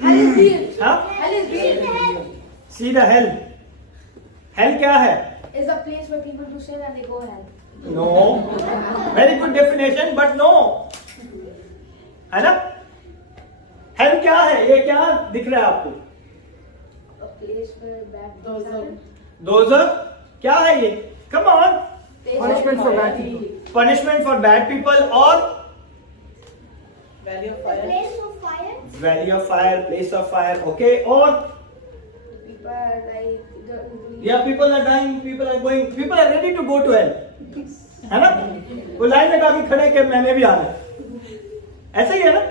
Hell is real. हाँ? Hell is real. See the hell. Hell क्या है? Is a place where people do sin and they go hell. No. Very good definition, but no. है ना? Hell क्या है? ये क्या दिख रहा है आपको? A place where bad things happen. Those are क्या है ये? Come on. Punishment for bad people. Punishment for bad people or Valley of The fire. place of fire. valley of fire, place of fire. Okay. Or People are like yeah, people are dying, people are going, people are ready to go to hell. है ना? वो line लगा के खड़े कि मैंने भी आना है. ऐसा ही है ना?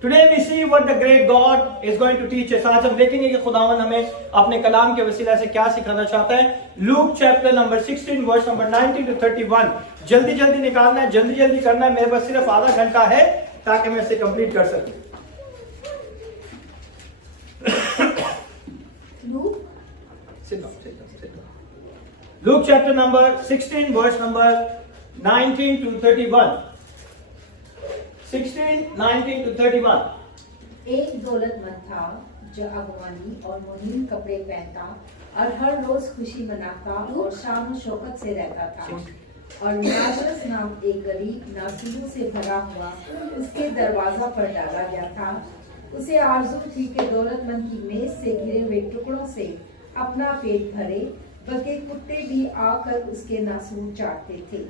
Today we see what the great God is going to teach us. आज हम देखेंगे कि खुदावन हमें अपने कलाम के वसीला से क्या सिखाना चाहता है. Luke chapter number 16 verse number 19 to 31. जल्दी जल्दी निकालना है, जल्दी जल्दी करना है. मेरे पास सिर्फ आधा घंटा है ताकि मैं इसे कंप्लीट कर सकूं. Luke. Sit down, sit down, sit down. Luke chapter number 16 verse number 19 to 31. 16, 19 to 31. एक दौलतमंद था जो अगवानी और मुनीम कपड़े पहनता और हर रोज खुशी मनाता और शान और शौकत से रहता था. और लाजरस नाम एक गरीब नासीरों से भरा हुआ उसके दरवाजा पर डाला गया था. उसे आरज़ू थी कि दौलतमंद की मेज से घिरे हुए टुकड़ों से अपना पेट भरे, बल्कि कुत्ते भी आकर उसके नासूर चाटते थे.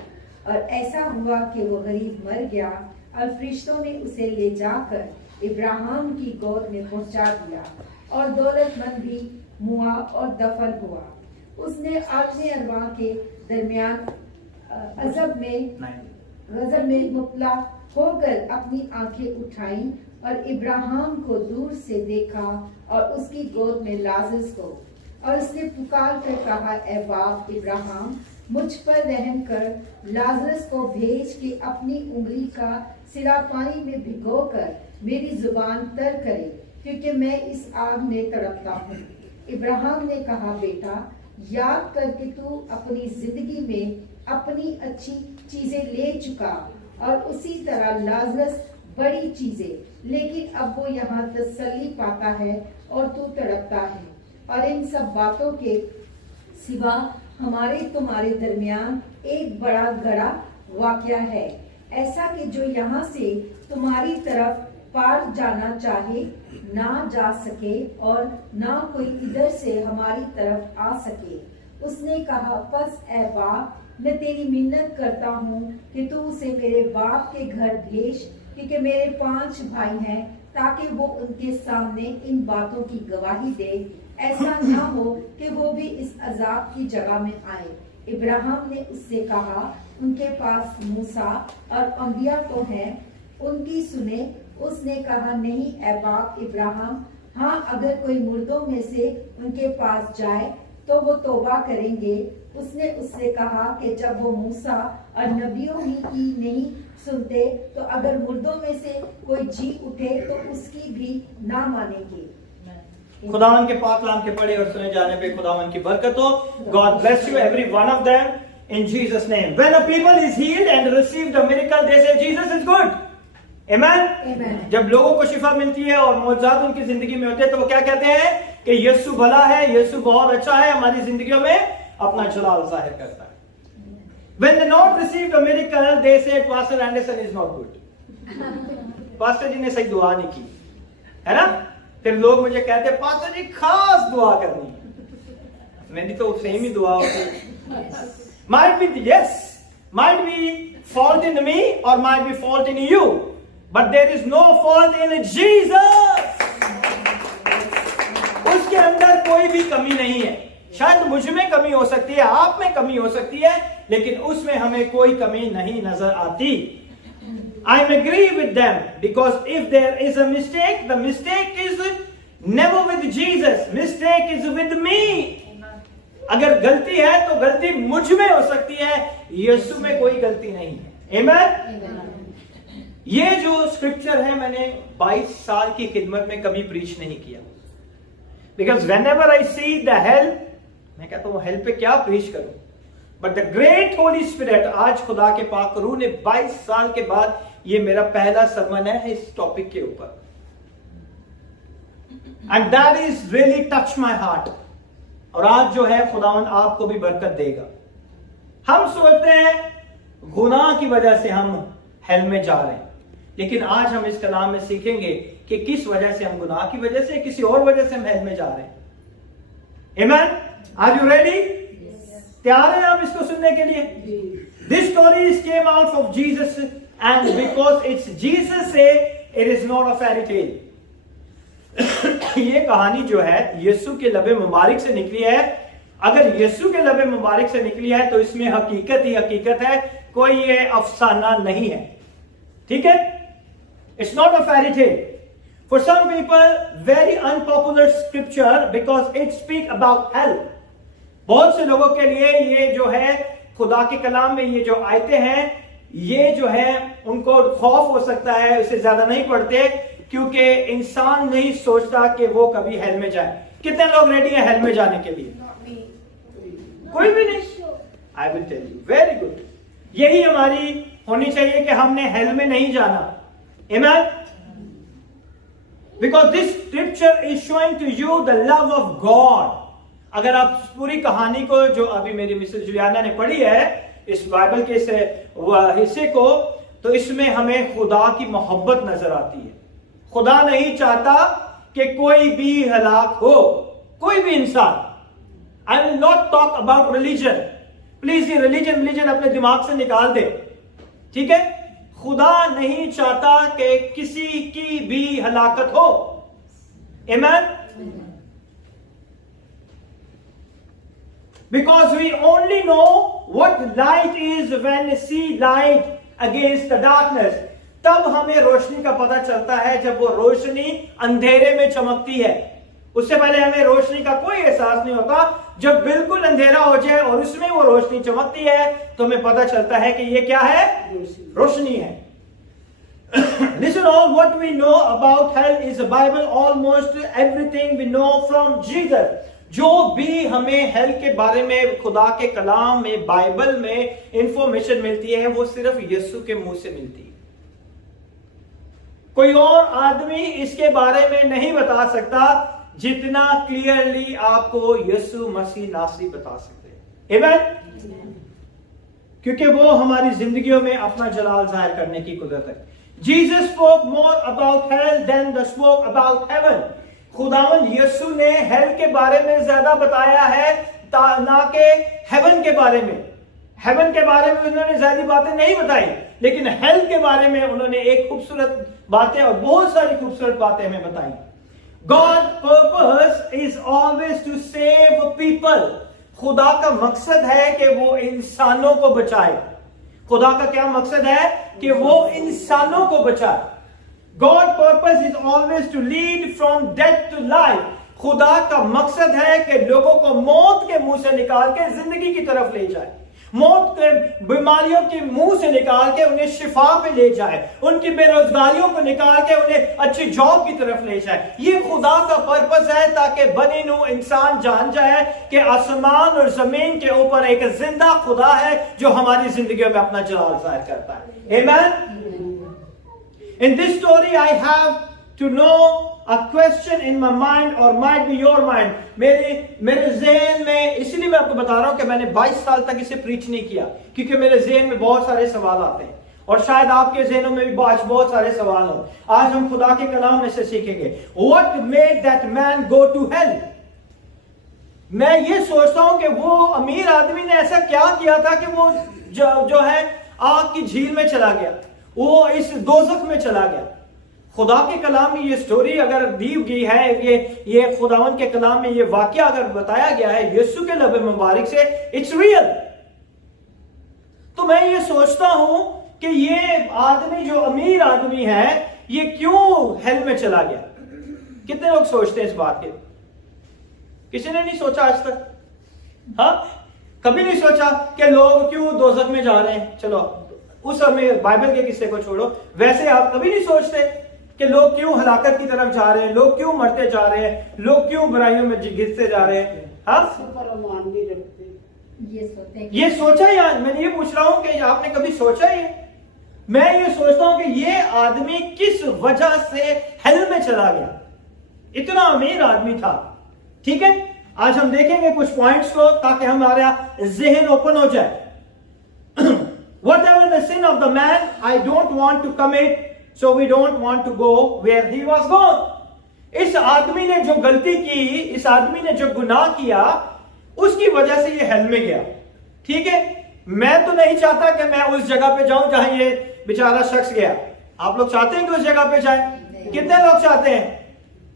और ऐसा हुआ कि वो गरीब मर गया और फरिश्तों ने उसे ले जाकर इब्राहिम की गोद में पहुंचा दिया. और दौलतमंद भी मुआ और दफन हुआ. उसने अपने अरवा के दरमियान गजब में मुबतला होकर अपनी आंखें उठाई और इब्राहिम को दूर से देखा और उसकी गोद में लाजरस को. और उसने पुकार कर कहा, ए बाप इब्राहिम, मुझ पर रहम कर, लाजरस को भेज के अपनी उंगली का सिरा पानी में भिगोकर मेरी जुबान तर करे, क्योंकि मैं इस आग में तड़पता हूँ. इब्राहिम ने कहा, बेटा, याद कर कि तू अपनी जिंदगी में अपनी अच्छी चीजें ले चुका और उसी तरह लाजरस बड़ी चीजें, लेकिन अब वो यहाँ तसल्ली पाता है और तू तड़पता है. और इन सब बातों के सिवा हमारे तुम्हारे दरमियान एक बड़ा गड़ा वाकया है, ऐसा कि जो यहाँ से तुम्हारी तरफ पार जाना चाहे ना जा सके और ना कोई इधर से हमारी तरफ आ सके. उसने कहा, बस ए बाप, मैं तेरी मिन्नत करता हूँ कि तू उसे मेरे बाप के घर भेज, क्योंकि मेरे 5 भाई हैं, ताकि वो उनके सामने इन बातों की गवाही दे. ऐसा ना हो कि वो भी इस अजाब की जगह में आए. इब्राहिम ने उससे कहा, उनके पास मूसा और अंबिया तो हैं, उनकी सुने. उसने कहा, नहीं ए बाप इब्राहिम, हाँ, अगर कोई मुर्दों में से उनके पास जाए तो वो तौबा करेंगे. उसने उससे कहा कि जब वो मूसा और नबियों ही की नहीं सुनते, तो अगर मुर्दों में से कोई जी उठे तो उसकी भी ना मानेंगे. खुदावन के पाक कलाम के पढ़े और सुने जाने पे खुदावन की बरकत हो. God bless you every one of them in Jesus name. When a people is healed and received a miracle, they say Jesus is good. Amen. Amen. जब लोगों को शिफा मिलती है और मौजूद उनकी जिंदगी में होते हैं तो वो क्या कहते हैं कि यीशु भला है, यीशु बहुत अच्छा है, हमारी जिंदगियों में अपना जलाल जाहिर करता है. When they not received a miracle, they said Pastor Anderson is not good. Pastor ji ने सही दुआ नहीं की, है ना. फिर लोग मुझे कहते हैं, पास्टर जी खास दुआ करनी है. मेरी तो सेम ही दुआ होती है. Might be yes, might be fault in me or might be fault in you, but there is no fault in Jesus. उसके अंदर कोई भी कमी नहीं है. शायद मुझ में कमी हो सकती है, आप में कमी हो सकती है, लेकिन उसमें हमें कोई कमी नहीं नजर आती. I agree with them, because if there is a mistake, the mistake is never with Jesus. Mistake is with me. अगर गलती है तो गलती मुझ में हो सकती है, यीशु में कोई गलती नहीं है. Amen? ये जो स्क्रिप्चर है मैंने 22 साल की खिदमत में कभी प्रीच नहीं किया. Because whenever I see the hell, मैं कहता हूँ हेल पे क्या प्रीच करूं. But the great Holi spirit, आज खुदा के पाक रूह ने 22 साल के बाद ये मेरा पहला सरमन है इस टॉपिक के ऊपर. And that is really touch my heart. और आज जो है खुदावन आपको भी बरकत देगा। हम सोचते हैं गुनाह की वजह से हम हेल में जा रहे हैं, लेकिन आज हम इस कलाम में सीखेंगे कि किस वजह से हम गुनाह की वजह से, किसी और वजह से हम हेल में जा रहे हैं। आमेन। Are you ready? तैयार हैं आप इसको सुनने के लिए? This story came out of Jesus and because it's Jesus से it is not a fairy tale. ये कहानी जो है यीशु के लबे मुबारक से निकली है। अगर यीशु के लबे मुबारक से निकली है तो इसमें हकीकत ही हकीकत है, कोई ये अफसाना नहीं है। ठीक है? It's not a fairy tale. For some people very unpopular scripture because it speak about hell. बहुत से लोगों के लिए ये जो है खुदा के कलाम में ये जो आयतें हैं, ये जो है उनको खौफ हो सकता है, उसे ज्यादा नहीं पढ़ते क्योंकि इंसान नहीं सोचता कि वो कभी हेल में जाए। कितने लोग रेडी हैं हेल में जाने के लिए? कोई भी नहीं। I will tell you, very good. यही हमारी होनी चाहिए कि हमने हेल में नहीं जाना। Amen. Because this scripture is showing to you the love of God. अगर आप पूरी कहानी को जो अभी मेरी मिसेस जुलियाना ने पढ़ी है, इस बाइबल के हिस्से को, तो इसमें हमें खुदा की मोहब्बत नजर आती है। खुदा नहीं चाहता कि कोई भी हलाक हो, कोई भी इंसान। आई will not talk about religion. Please ये रिलीजन अपने दिमाग से निकाल दे। ठीक है? खुदा नहीं चाहता कि किसी की भी हलाकत हो। आमेन। Because we only know what light is when we see light against the darkness. तब हमें रोशनी का पता चलता है जब वो रोशनी अंधेरे में चमकती है। उससे पहले हमें रोशनी का कोई एहसास नहीं होता। जब बिल्कुल अंधेरा हो जाए और उसमें वो रोशनी चमकती है तो हमें पता चलता है कि ये क्या है? रोशनी है। Listen, all what we know about hell is the Bible. Almost everything we know from Jesus. जो भी हमें हेल के बारे में खुदा के कलाम में, बाइबल में इंफॉर्मेशन मिलती है वो सिर्फ यीशु के मुंह से मिलती है। कोई और आदमी इसके बारे में नहीं बता सकता जितना क्लियरली आपको यीशु मसीह नासरी बता सकते हैं। आमेन। क्योंकि वो हमारी जिंदगियों में अपना जलाल जाहिर करने की कुदरत है। Jesus spoke more about hell than the spoke about heaven. खुदावन यीशु ने हेल के बारे में ज्यादा बताया है ना कि हेवन के बारे में। हेवन के बारे में उन्होंने ज्यादा बातें नहीं बताई, लेकिन हेल के बारे में उन्होंने एक खूबसूरत बातें और बहुत सारी खूबसूरत बातें हमें बताई। God purpose is always to save people. खुदा का मकसद है कि वो इंसानों को बचाए। खुदा का क्या मकसद है? कि वो इंसानों को बचाए। God purpose is always to lead from death to life. खुदा का मकसद है कि लोगों को मौत के मुंह से निकाल के जिंदगी की तरफ ले जाए। मौत के बीमारियों के मुंह से निकाल के उन्हें शिफा पे ले जाए। उनकी बेरोजगारियों को निकाल के उन्हें अच्छी जॉब की तरफ ले जाए। ये खुदा का पर्पस है ताकि बनी नूह इंसान जान जाए कि आसमान और जमीन के ऊपर एक जिंदा खुदा है जो हमारी जिंदगियों में अपना जलाल जाहिर करता है। आमीन। In this story, I have to know a question in my mind or might be your mind. मेरे ज़हन में, इसलिए मैं आपको बता रहा हूं कि मैंने 22 साल तक इसे प्रीच नहीं किया क्योंकि मेरे ज़हन में बहुत सारे सवाल आते हैं और शायद आपके ज़हनों में भी बहुत सारे सवाल हों। आज हम खुदा के कलाम में से सीखेंगे। What made that man go to hell? मैं ये सोचता हूं कि वो अमीर आदमी ने ऐसा क्या किया था कि वो जो है आग की झील में चला गया, वो इस दोज़ख में चला गया। खुदा के कलाम में ये स्टोरी अगर दी गई है, ये खुदावन के कलाम में ये वाकया अगर बताया गया है यीशु के लबे मुबारक से, इट्स रियल। तो मैं ये सोचता हूं कि ये आदमी जो अमीर आदमी है ये क्यों हेल में चला गया। कितने लोग सोचते हैं इस बात के? किसी ने नहीं सोचा आज तक? हाँ, कभी नहीं सोचा कि लोग क्यों दोज़ख में जा रहे हैं। चलो उस समय बाइबल के किस्से को छोड़ो, वैसे आप कभी नहीं सोचते कि लोग क्यों हलाकत की तरफ जा रहे हैं, लोग क्यों मरते जा रहे हैं, लोग क्यों बुराइयों में घिसते जा रहे हैं। हाँ, ये सोचा या मैंने ये पूछ रहा हूं कि आपने कभी सोचा ये? मैं ये सोचता हूं कि ये आदमी किस वजह से हेल में चला गया। इतना अमीर आदमी था। ठीक है, आज हम देखेंगे कुछ पॉइंट्स को ताकि हमारा जहन ओपन हो जाए। Whatever the sin of the man, I don't want to commit, so we don't want to go where he was gone. इस आदमी ने जो गलती की, इस आदमी ने जो गुनाह किया, उसकी वजह से ये हेल में गया। ठीक है, मैं तो नहीं चाहता कि मैं उस जगह पे जाऊं जहां ये बेचारा शख्स गया। आप लोग चाहते हैं कि उस जगह पे जाए? कितने लोग चाहते हैं?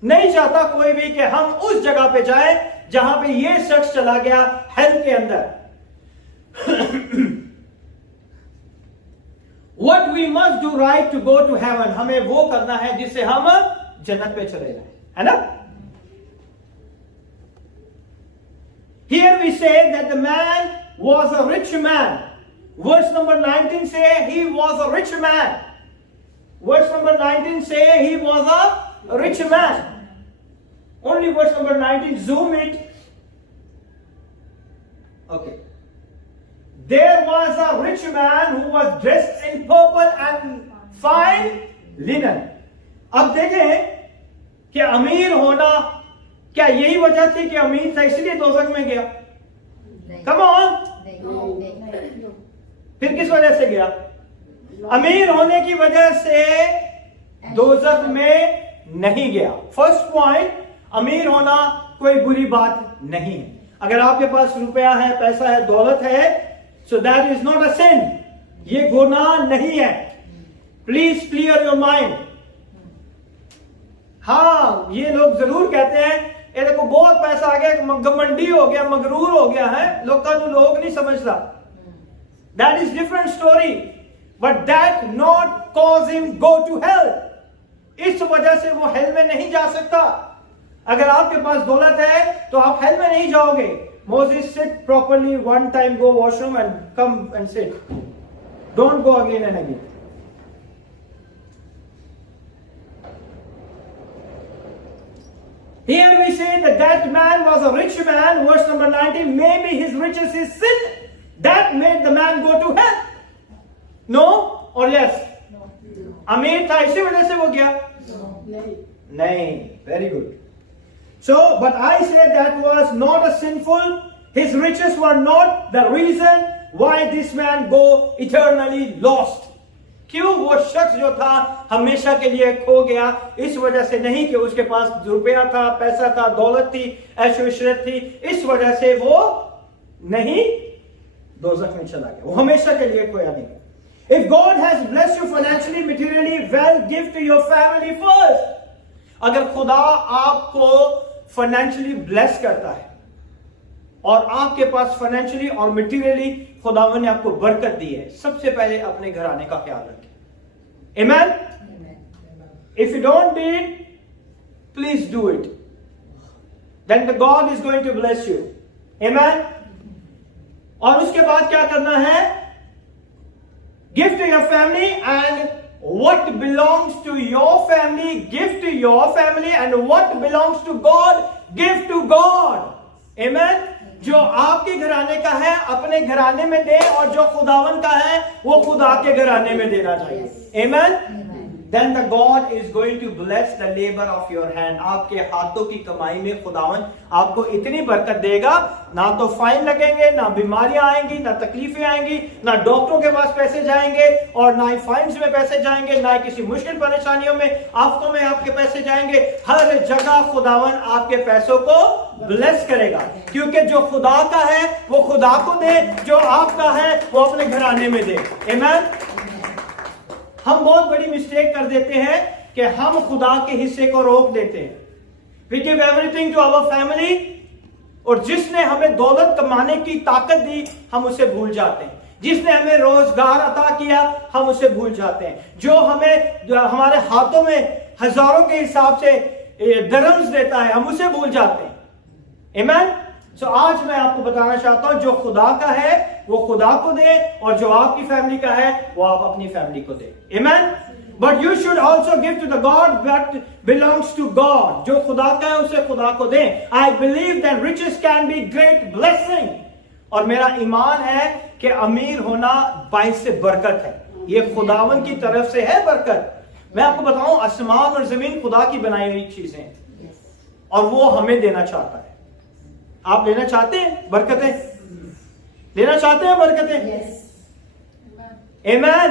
नहीं चाहता कोई भी कि हम उस जगह पे जाएं जहां पे ये शख्स चला गया हेल के अंदर। What we must do right to go to heaven, हमें वो करना है जिससे हम जन्नत पे चले जाएं, है ना? Here we say that the man was a rich man. Verse number 19 say he was a rich man. Verse number 19 say he was a rich man. Only verse number 19, zoom it. Okay. There was a rich man who was dressed in purple and fine linen. अब देखें कि अमीर होना, क्या यही वजह थी कि अमीर था इसलिए दोज़ख में गया? Come on. फिर किस वजह से गया? अमीर होने की वजह से दोज़ख में नहीं गया। फर्स्ट पॉइंट, अमीर होना कोई बुरी बात नहीं है। अगर आपके पास रुपया है, पैसा है, दौलत है, so that is not a sin. ये गुनाह नहीं है। Please clear your mind. हाँ, ये लोग जरूर कहते हैं ये देखो बहुत पैसा आ गया, घमंडी हो गया, मगरूर हो गया है, लोग नहीं समझता। That is different story, but that not cause him go to hell. इस वजह से वो हेल में नहीं जा सकता। अगर आपके पास दौलत है तो आप हेल में नहीं जाओगे। Moses, sit properly one time, go washroom and come and sit. Don't go again and again. Here we say that man was a rich man. Verse number 19, maybe his riches is sin that made the man go to hell. No or yes? No. अमीर था इसी वजह से वो गया? नहीं। Very good. So, but I say that was not a sinful. His riches were not the reason why this man go eternally lost. क्यों वो शख्स जो था हमेशा के लिए खो गया? इस वजह से नहीं कि उसके पास रुपया था, पैसा था, दौलत थी, ऐशो इशरत थी, इस वजह से वो नहीं दोज़ख में चला गया। वो हमेशा के लिए खोया नहीं। If God has blessed you financially, materially, well, give to your family first. अगर खुदा आपको फाइनेंशियली ब्लेस करता है और आपके पास फाइनेंशियली और मटेरियली खुदावन ने आपको बरकत दी है, सबसे पहले अपने घराने का ख्याल रखें। Amen? If you don't do it, please do it. Then the God is going to bless you. Amen? और उसके बाद क्या करना है? Give to your family, and what belongs to your family, give to your family, and what belongs to God, give to God. Amen? जो आपके घराने का है अपने घराने में दे, और जो खुदावन का है वो खुदा के घराने में देना चाहिए। Amen? Then the God is going to bless the labor of your hand. आपके हाथों की कमाई में खुदावन आपको इतनी बरकत देगा, ना तो फाइन लगेंगे, ना बीमारियां आएंगी, ना तकलीफें आएंगी, ना डॉक्टरों के पास पैसे जाएंगे, और ना ही फाइन्स में पैसे जाएंगे, ना किसी मुश्किल परेशानियों में, आफतों में आपके पैसे जाएंगे। हर जगह खुदावन आपके पैसों को ब्लेस करेगा, क्योंकि जो खुदा का है वो खुदा को दे, जो आपका है वो अपने घराने में दे। आमीन। हम बहुत बड़ी मिस्टेक कर देते हैं कि हम खुदा के हिस्से को रोक देते हैं। We give everything to our family, और जिसने हमें दौलत कमाने की ताकत दी हम उसे भूल जाते हैं। जिसने हमें रोजगार अता किया हम उसे भूल जाते हैं। जो हमारे हाथों में हजारों के हिसाब से दरम्स देता है हम उसे भूल जाते हैं। आमीन। सो आज मैं आपको बताना चाहता हूं, जो खुदा का है वो खुदा को दे, और जो आपकी फैमिली का है वो आप अपनी फैमिली को दे। आमीन। But you should also give to the God that belongs to God. जो खुदा का है उसे खुदा को दे। I believe that riches can be great blessing, और मेरा ईमान है कि अमीर होना बाइस से बरकत है। ये खुदावन की तरफ से है बरकत। मैं आपको बताऊं, आसमान और जमीन खुदा की बनाई हुई चीजें। और वो हमें देना चाहता है। आप लेना चाहते हैं बरकतें? लेना चाहते हैं बरकतें? आमीन।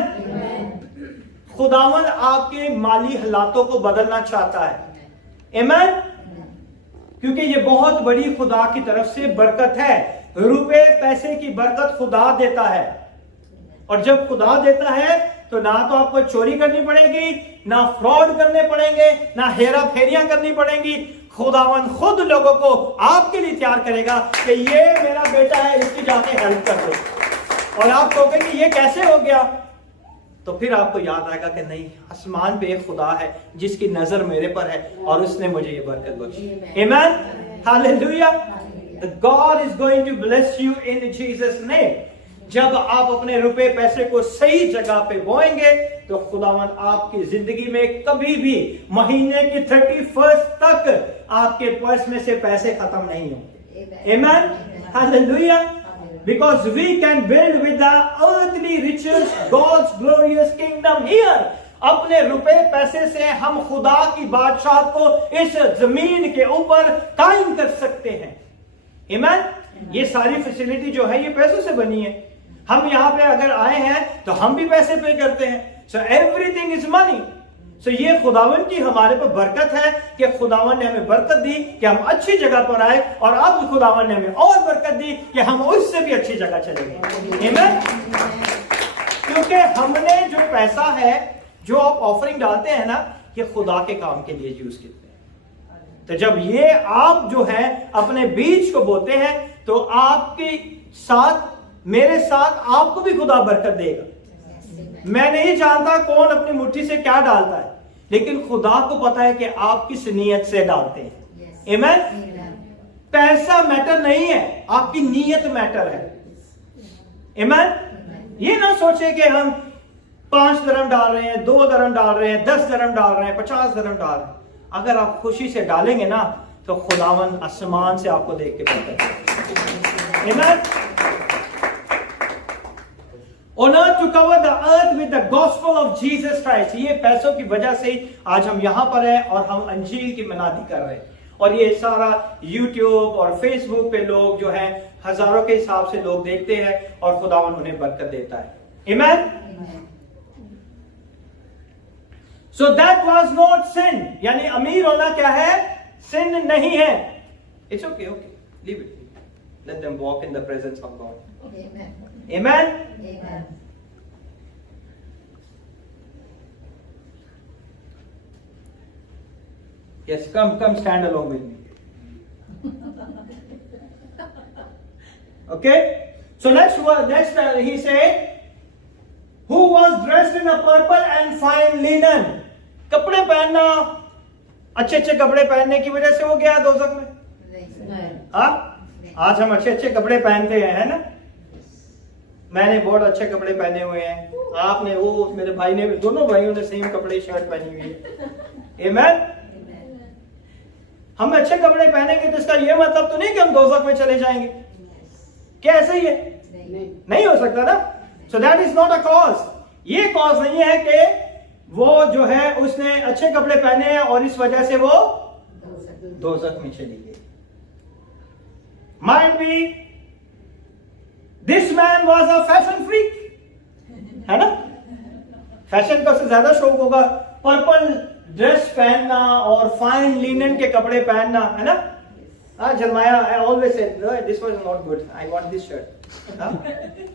खुदावन आपके माली हालातों को बदलना चाहता है। आमीन। क्योंकि ये बहुत बड़ी खुदा की तरफ से बरकत है। रुपए पैसे की बरकत खुदा देता है, और जब खुदा देता है तो ना तो आपको चोरी करनी पड़ेगी, ना फ्रॉड करने पड़ेंगे, ना हेरा फेरियां करनी पड़ेंगी। खुदावन खुद लोगों को आपके लिए तैयार करेगा कि ये मेरा बेटा है, इसकी जाके हेल्प कर दो। और आप कहोगे कि ये कैसे हो गया, तो फिर आपको याद आएगा कि नहीं, आसमान पे एक खुदा है जिसकी नजर मेरे पर है और उसने मुझे ये बरकत बख्शी। आमीन, hallelujah. God is going to bless you in Jesus name। जब आप अपने रुपए पैसे को सही जगह पे बोएंगे तो खुदावन आपकी जिंदगी में कभी भी महीने की 31st तक आपके पर्स में से पैसे खत्म नहीं होंगे। आमीन, hallelujah. Because we can build with the earthly riches God's glorious kingdom here। अपने रुपए पैसे से हम खुदा की बादशाह को इस जमीन के ऊपर कायम कर सकते हैं। आमीन। ये सारी फैसिलिटी जो है ये पैसों से बनी है। हम यहाँ पे अगर आए हैं तो हम भी पैसे पे करते हैं। So everything is money. So ये खुदावन की हमारे पर बरकत है कि खुदावन ने हमें बरकत दी कि हम अच्छी जगह पर आए, और अब खुदावन ने हमें और बरकत दी कि हम उससे भी अच्छी जगह चलेंगे। आमीन। क्योंकि हमने जो पैसा है, जो आप ऑफरिंग डालते हैं ना, ये खुदा के काम के लिए यूज करते हैं। तो जब ये आप जो है अपने बीज को बोते हैं तो आपके साथ, मेरे साथ आपको भी खुदा बरकत देगा। मैं नहीं जानता कौन अपनी मुट्ठी से क्या डालता है, लेकिन खुदा को पता है कि आप किस नीयत से डालते हैं। आमीन। पैसा मैटर नहीं है, आपकी नीयत मैटर है। आमीन। ये ना सोचे कि हम 5 दरम डाल रहे हैं, 2 दरम डाल रहे हैं, 10 दरम डाल रहे हैं, 50 दरम डाल रहे हैं। अगर आप खुशी से डालेंगे ना तो खुदावन आसमान से आपको देख के बरकत देगा। आमीन। Honor to cover the earth with the gospel of Jesus Christ। ये पैसों की वजह से आज हम यहाँ पर हैं और हम अंजील की मनादी कर रहे हैं। और ये सारा YouTube और Facebook पे लोग जो हैं हजारों के हिसाब से लोग देखते हैं और खुदावन उन्हें बरकत देता है। Amen? So that was not sin। यानी अमीर होना क्या है? sin नहीं है। It's okay, okay. Leave it. Let them walk in the presence of God। Amen। Amen? Amen। Yes, come stand along with me। Okay? So next he said, who was dressed in a purple and fine linen। कपड़े पहनना, अच्छे कपड़े पहनने की वजह से हो गया दोजख में? हाँ, आज हम अच्छे कपड़े पहनते हैं, है ना? मैंने बहुत अच्छे कपड़े पहने हुए हैं, आपने, वो मेरे भाई ने, दोनों भाइयों ने सेम कपड़े शर्ट पहनी हुई है। आमीन। हम अच्छे कपड़े पहनेंगे तो इसका ये मतलब तो नहीं कि हम दोज़ख में चले जाएंगे। क्या ऐसा ही है? नहीं हो सकता ना। So that is not a cause. ये कॉज नहीं है कि वो जो है उसने अच्छे कपड़े पहने हैं और इस वजह से वो दोज़ख में चली गई। Might be this man was a fashion freak, है ना? फैशन का उससे ज्यादा शौक होगा, पर्पल ड्रेस पहनना और फाइन लिनन के कपड़े पहनना, है ना? Jeremiah, I always said, no, this was not good. I want this shirt।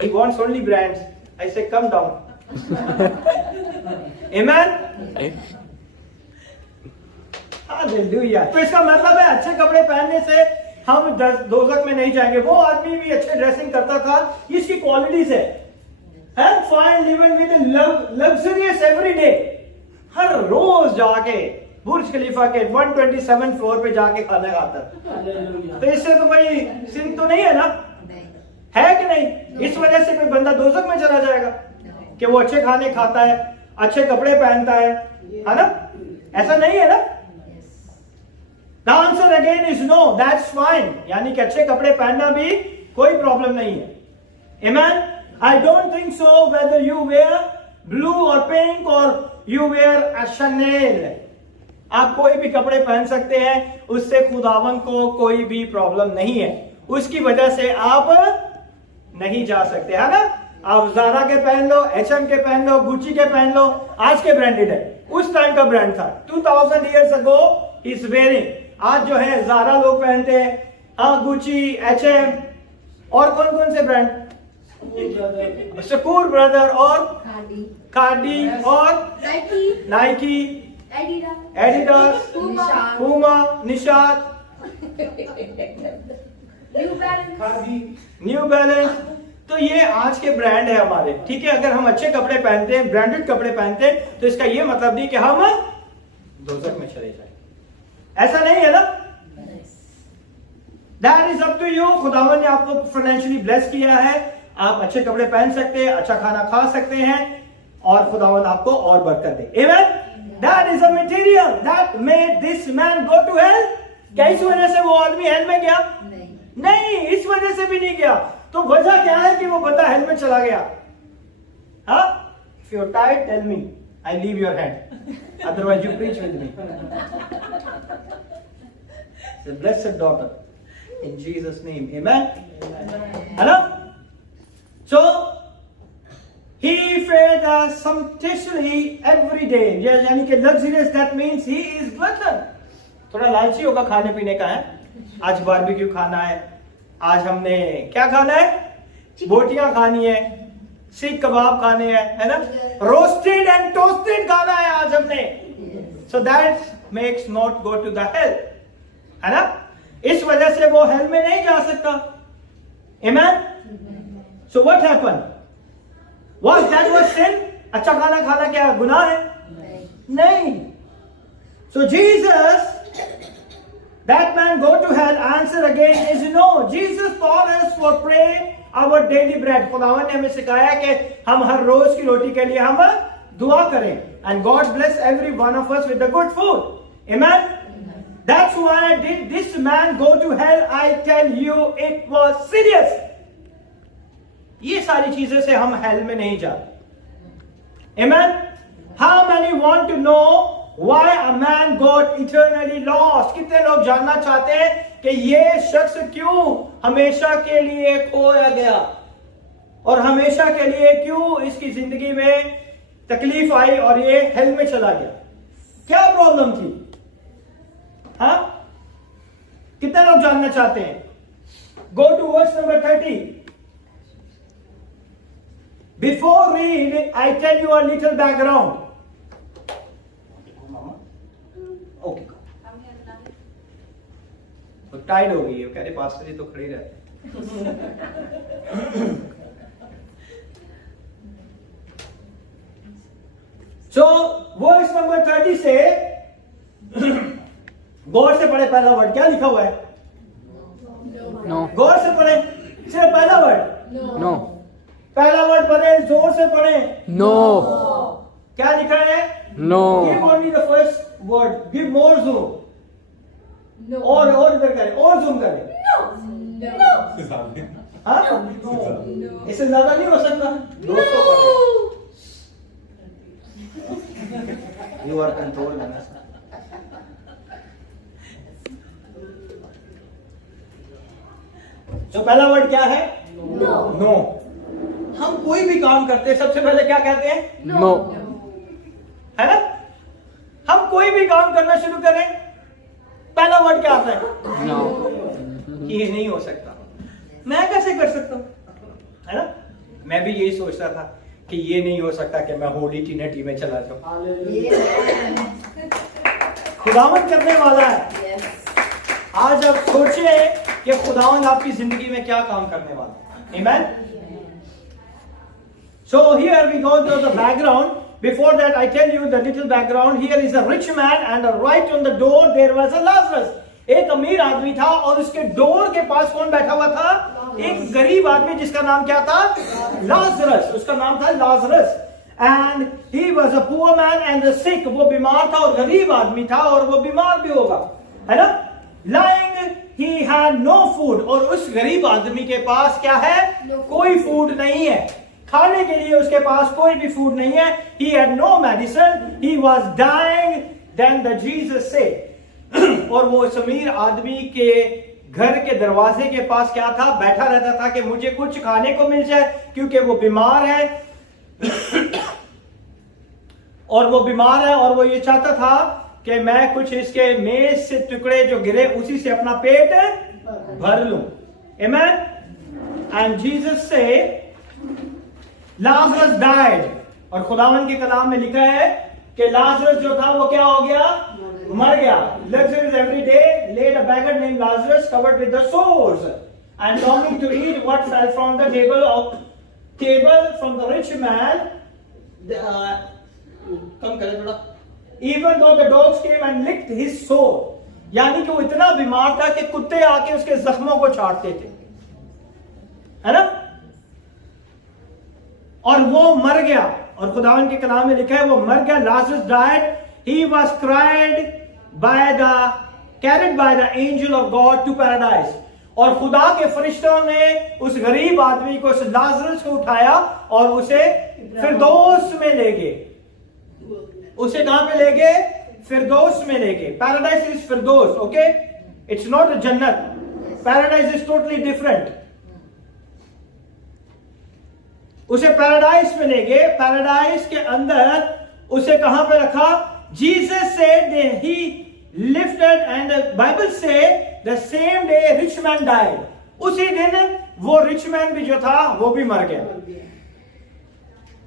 He wants only brands। I say, come down। Amen? Hallelujah। तो इसका मतलब है अच्छे कपड़े पहनने से हम दोज़ख में नहीं जाएंगे। वो आदमी भी अच्छे ड्रेसिंग करता था, इसकी क्वालिटीज है। Fine living with luxurious every day. हर रोज जाके बुर्ज खलीफा के 127 फ्लोर पे जाके खाना खाता। तो इससे तो भाई सिन तो नहीं है ना? है कि नहीं? इस वजह से कोई बंदा दोज़ख में चला जाएगा कि वो अच्छे खाने खाता है, अच्छे कपड़े पहनता है ना? ऐसा नहीं है ना? The answer again is no, that's fine। यानी कि अच्छे कपड़े पहनना भी कोई प्रॉब्लम नहीं है। Amen? I don't think so whether you wear blue or pink or you wear a Chanel। आप कोई भी कपड़े पहन सकते हैं, उससे खुदावन को कोई भी प्रॉब्लम नहीं है। उसकी वजह से आप नहीं जा सकते, है ना। आप ज़ारा के पहन लो, H&M के पहन लो, गुच्ची के पहन लो, आज के ब्रांडेड है, उस टाइम का ब्रांड था। 2000 years ago is wearing। आज जो है ज़ारा लोग पहनते हैं, गुच्ची, H&M और कौन कौन से ब्रांड, सकूर ब्रदर और कार्डी और Nike, Adidas, Puma, Nishat, new balance. तो ये आज के ब्रांड है हमारे, ठीक है। अगर हम अच्छे कपड़े पहनते हैं, ब्रांडेड कपड़े पहनते हैं, तो इसका ये मतलब नहीं कि हम दोजख में चले जाए, ऐसा नहीं है ना। That is up to you. खुदावन ने आपको फाइनेंशियली ब्लेस किया है, आप अच्छे कपड़े पहन सकते हैं, अच्छा खाना खा सकते हैं, और खुदावन आपको और बरकत दे। Amen. That is a material that made this man go to hell. क्या इस वजह से वो आदमी हेल में गया? नहीं, इस वजह से भी नहीं गया। तो वजह क्या है कि वो बता हेल में चला गया? हाँ, if you are tired tell me, I leave your hand, otherwise you preach with me. The blessed daughter in Jesus name, amen. Hello. So he fed us sumptuously every day, यानी कि luxurious, that means he is glutton। थोड़ा लालची होगा, खाने पीने का है, आज बारबेक्यू खाना है, आज हमने क्या खाना है, बोटियां खानी है, सीख कबाब खाने हैं, है ना, रोस्टेड एंड टोस्टेड खाना है आज हमने। So that makes not go to the hell, है ना। इस वजह से वो हेल में नहीं जा सकता। Amen? So what happened? Was that was sin? अच्छा खाना खाना क्या गुनाह है? नहीं। So Jesus, that man go to hell, answer again is no. Jesus taught us for pray our daily bread. खुदावन ने हमें सिखाया कि हम हर रोज की रोटी के लिए हम दुआ करें, and God bless every one of us with the good food. Amen? That's why did this man go to hell? I tell you, it was serious. ये सारी चीजें से हम हेल में नहीं जाते। Amen? How many want to know why a man got eternally lost? कितने लोग जानना चाहते हैं कि ये शख्स क्यों हमेशा के लिए खोया गया, और हमेशा के लिए क्यों इसकी जिंदगी में तकलीफ आई और ये हेल में चला गया? क्या प्रॉब्लम थी? हाँ, कितने लोग जानना चाहते हैं? Go to verse number 30. Before read, I tell you a little background. Okay. तो टाइड हो गई है, कह रहे पास्टर जी तो खड़ी रहते। So verse number 30 से गौर से पढ़े, पहला वर्ड क्या लिखा हुआ है? No. गौर से पढ़े, सिर्फ पहला वर्ड। No. पहला वर्ड पढ़े, जोर से पढ़े। No. क्या लिखा है? No. Give only the first word. Give more zoom. और इधर करें, और जूम करें। हाँ? इससे ज्यादा नहीं हो सकता। 200 करें। You are controlled, Vanessa. तो पहला वर्ड क्या है? नो। हम कोई भी काम करते हैं सबसे पहले क्या कहते हैं? No. है ना। हम कोई भी काम करना शुरू करें, पहला वर्ड क्या आता है? No. ये नहीं हो सकता, मैं कैसे कर सकता हूं, है ना। मैं भी यही सोचता था कि ये नहीं हो सकता कि मैं होली ट्रिनिटी में चला जाऊं। खुदावन करने वाला है। आज आप सोचिए कि खुदावन आपकी जिंदगी में क्या काम करने वाला है। Amen? So here we go to the background. Before that I tell you the little background. Here is a rich man and right on the door there was a Lazarus. एक अमीर आदमी था और उसके डोर के पास कौन बैठा हुआ था? एक गरीब आदमी जिसका नाम क्या था? लाजरस। उसका नाम था Lazarus. And he was a poor man and sick. वो बीमार था और गरीब आदमी था और वो बीमार भी होगा, है ना। Lying, he had no food. और उस गरीब आदमी के पास क्या है? कोई फूड नहीं है, खाने के लिए उसके पास कोई भी फूड नहीं है। He had no medicine. He was dying then the Jesus said, और वो उस अमीर आदमी के घर के दरवाजे के पास क्या था, बैठा रहता था कि मुझे कुछ खाने को मिल जाए, क्योंकि वो बीमार है और वो ये चाहता था कि मैं कुछ इसके मेज से टुकड़े जो गिरे उसी से अपना पेट भर लूं. Amen. And Jesus said, Lazarus died. और खुदावन के कलाम में लिखा है कि लाजरस जो था वो क्या हो गया, मर गया. Lazarus every day laid a beggar named Lazarus covered with the sores and longing to eat what fell from the table from the rich man. कम करें थोड़ा. Even though the dogs came and licked his sore. यानी कि वो इतना बीमार था कि कुत्ते आके उसके जख्मों को छाटते थे, है ना, और वो मर गया. और खुदावन के कलाम में लिखा है वो मर गया. Lazarus died. He was carried by the angel of God to paradise. और खुदा के फरिश्तों ने उस गरीब आदमी को, उस लाजरस को उठाया और उसे फिरदौस में ले गए. उसे कहां पे ले गए, फिरदौस में ले गए. पैराडाइज इज फिरदौस, ओके, इट्स नॉट अ जन्नत. Paradise is totally different. उसे पैराडाइज में ले गए. पैराडाइज के अंदर उसे कहां पे रखा. Jesus said he lifted and the Bible say the same day rich man died. उसी दिन वो रिच मैन भी जो था वो भी मर गया.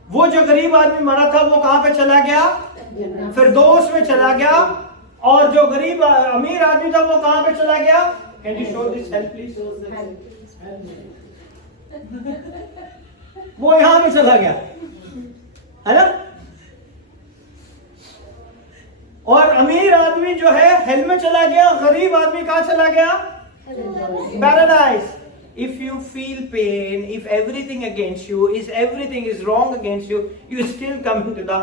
वो जो गरीब आदमी मरा था वो कहां पे चला गया, फिरदौस में चला गया. और जो गरीब अमीर आदमी था वो कहां पे चला गया. Can you show this help please. वो यहां पे चला गया, है ना. और अमीर आदमी जो है हेल में चला गया, गरीब आदमी कहां चला गया, paradise. If you feel pain, if everything against you, if everything is wrong against you, you still come into the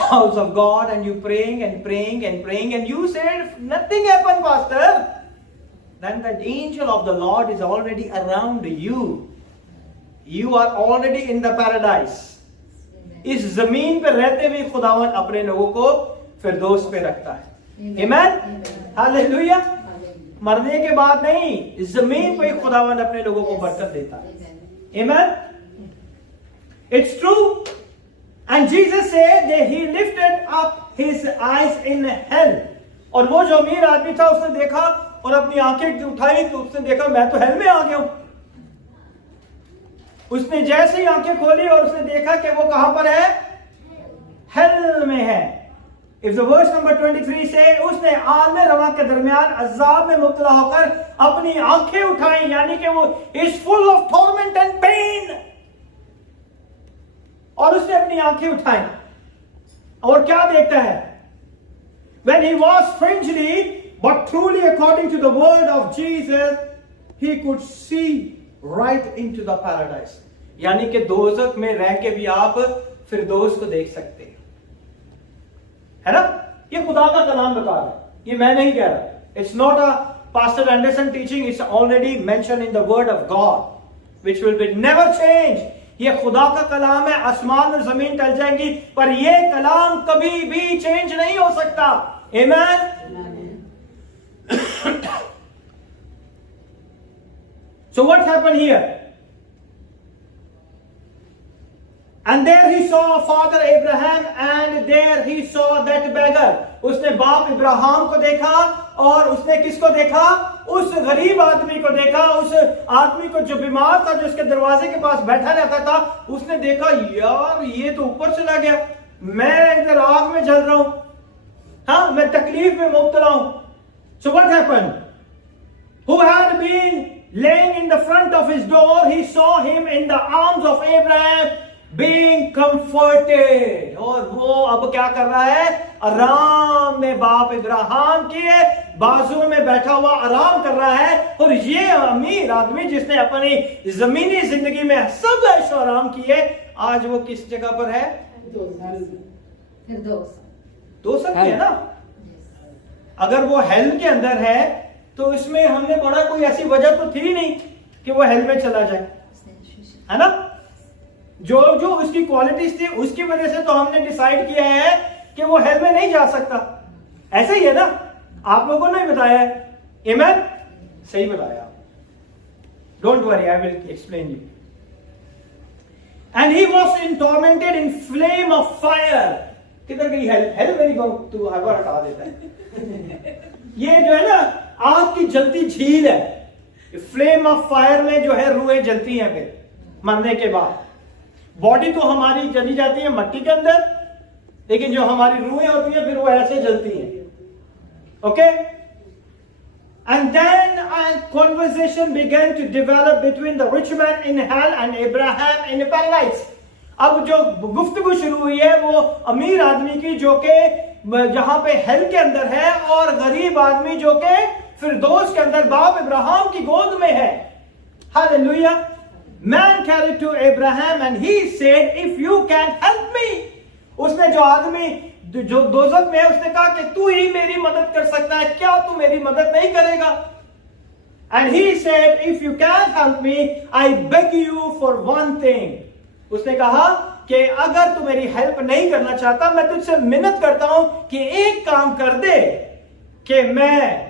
house of God and you praying and praying and praying and you said nothing happened, pastor. Then the angel of the Lord is already around you. You are already in the paradise. इस जमीन पर रहते हुए खुदावन अपने लोगों को फिरदौस पे रखता है. Amen. Hallelujah. मरने के बाद नहीं, इस जमीन पे खुदावन अपने लोगों को बरकत देता है. Amen. It's true. And Jesus said that he lifted up his eyes in hell. और वो जो अमीर आदमी था उसने देखा और अपनी आंखें उठाई तो उसने देखा मैं तो हेल में आ गया हूं. उसने जैसे ही आंखें खोली और उसने देखा कि वो कहां पर है, हेल में है. If the verse number 23 से उसने आलम रवा के दरमियान अजाब में मुब्तला होकर अपनी आंखें उठाई, यानी कि वो is full of torment and pain. और उसने अपनी आंखें उठाई और क्या देखता है. When he was strangely but truly according to the word of Jesus, he could see right into the paradise. यानी कि दोज़ख में रह के भी आप फिरदौस को देख सकते हैं, है ना. ये खुदा का कलाम बता रहा है, ये मैं नहीं कह रहा. It's not a pastor Anderson teaching, it's already mention in the word of God which will be never change. ये खुदा का कलाम है. आसमान और जमीन टल जाएंगी पर ये कलाम कभी भी चेंज नहीं हो सकता. आमेन. So what happened here? And there he saw father Abraham and there he saw that beggar. उसने बाप इब्राहिम को देखा और उसने किसको देखा, उस गरीब आदमी को देखा. उस आदमी को जो बीमार था, जो उसके दरवाजे के पास बैठा रहता था, उसने देखा यार ये तो ऊपर चला गया, मैं इधर आग में जल रहा हूं, हाँ मैं तकलीफ में मुब्तला हूं. So what happened? Who had been laying in the front of his door, he saw him in the arms of Abraham being comforted. और वो अब क्या कर रहा है, आराम में बाप इब्राहिम के बाजू में बैठा हुआ आराम कर रहा है. और ये अमीर आदमी जिसने अपनी जमीनी जिंदगी में सब ऐशो आराम किए, आज वो किस जगह पर है, दोज़ख है ना. अगर वो हेल के अंदर है तो इसमें हमने पढ़ा कोई ऐसी वजह तो थी नहीं कि वो हेल में चला जाए, है ना. जो जो उसकी क्वालिटीज थी उसकी वजह से तो हमने डिसाइड किया है कि वो हेल में नहीं जा सकता। ऐसा ही है ना, आप लोगों ने बताया है। आमेन, सही बताया। Don't worry, I will explain you. And he was in tormented in flame of fire. किधर गई हेल? हेल मेरी को तू हर बार हटा देता है। ये जो है ना आग की जलती झील है। फ्लेम ऑफ फायर में जो है रूहें जलती हैं फिर मरने के बाद। बॉडी तो हमारी जली जाती है मट्टी के अंदर, लेकिन जो हमारी रूहें होती हैं फिर वो ऐसे जलती हैं। Okay, and then a conversation began to develop between the rich man in hell and Abraham in paradise. अब जो गुफ्तगू शुरू हुई है वो अमीर आदमी की जो के जहां पे हेल के अंदर है, और गरीब आदमी जो के फिरदौस के अंदर बाप इब्राहिम की गोद में है। Hallelujah. Man carried to Abraham and he said, if you can help me. उसने जो आदमी जो दोजख में है उसने कहा कि तू ही मेरी मदद कर सकता है, क्या तू मेरी मदद नहीं करेगा? And he said, if you can help me, I beg you for one thing. उसने कहा कि अगर तू मेरी हेल्प नहीं करना चाहता, मैं तुझसे मिन्नत करता हूं कि एक काम कर दे, कि मैं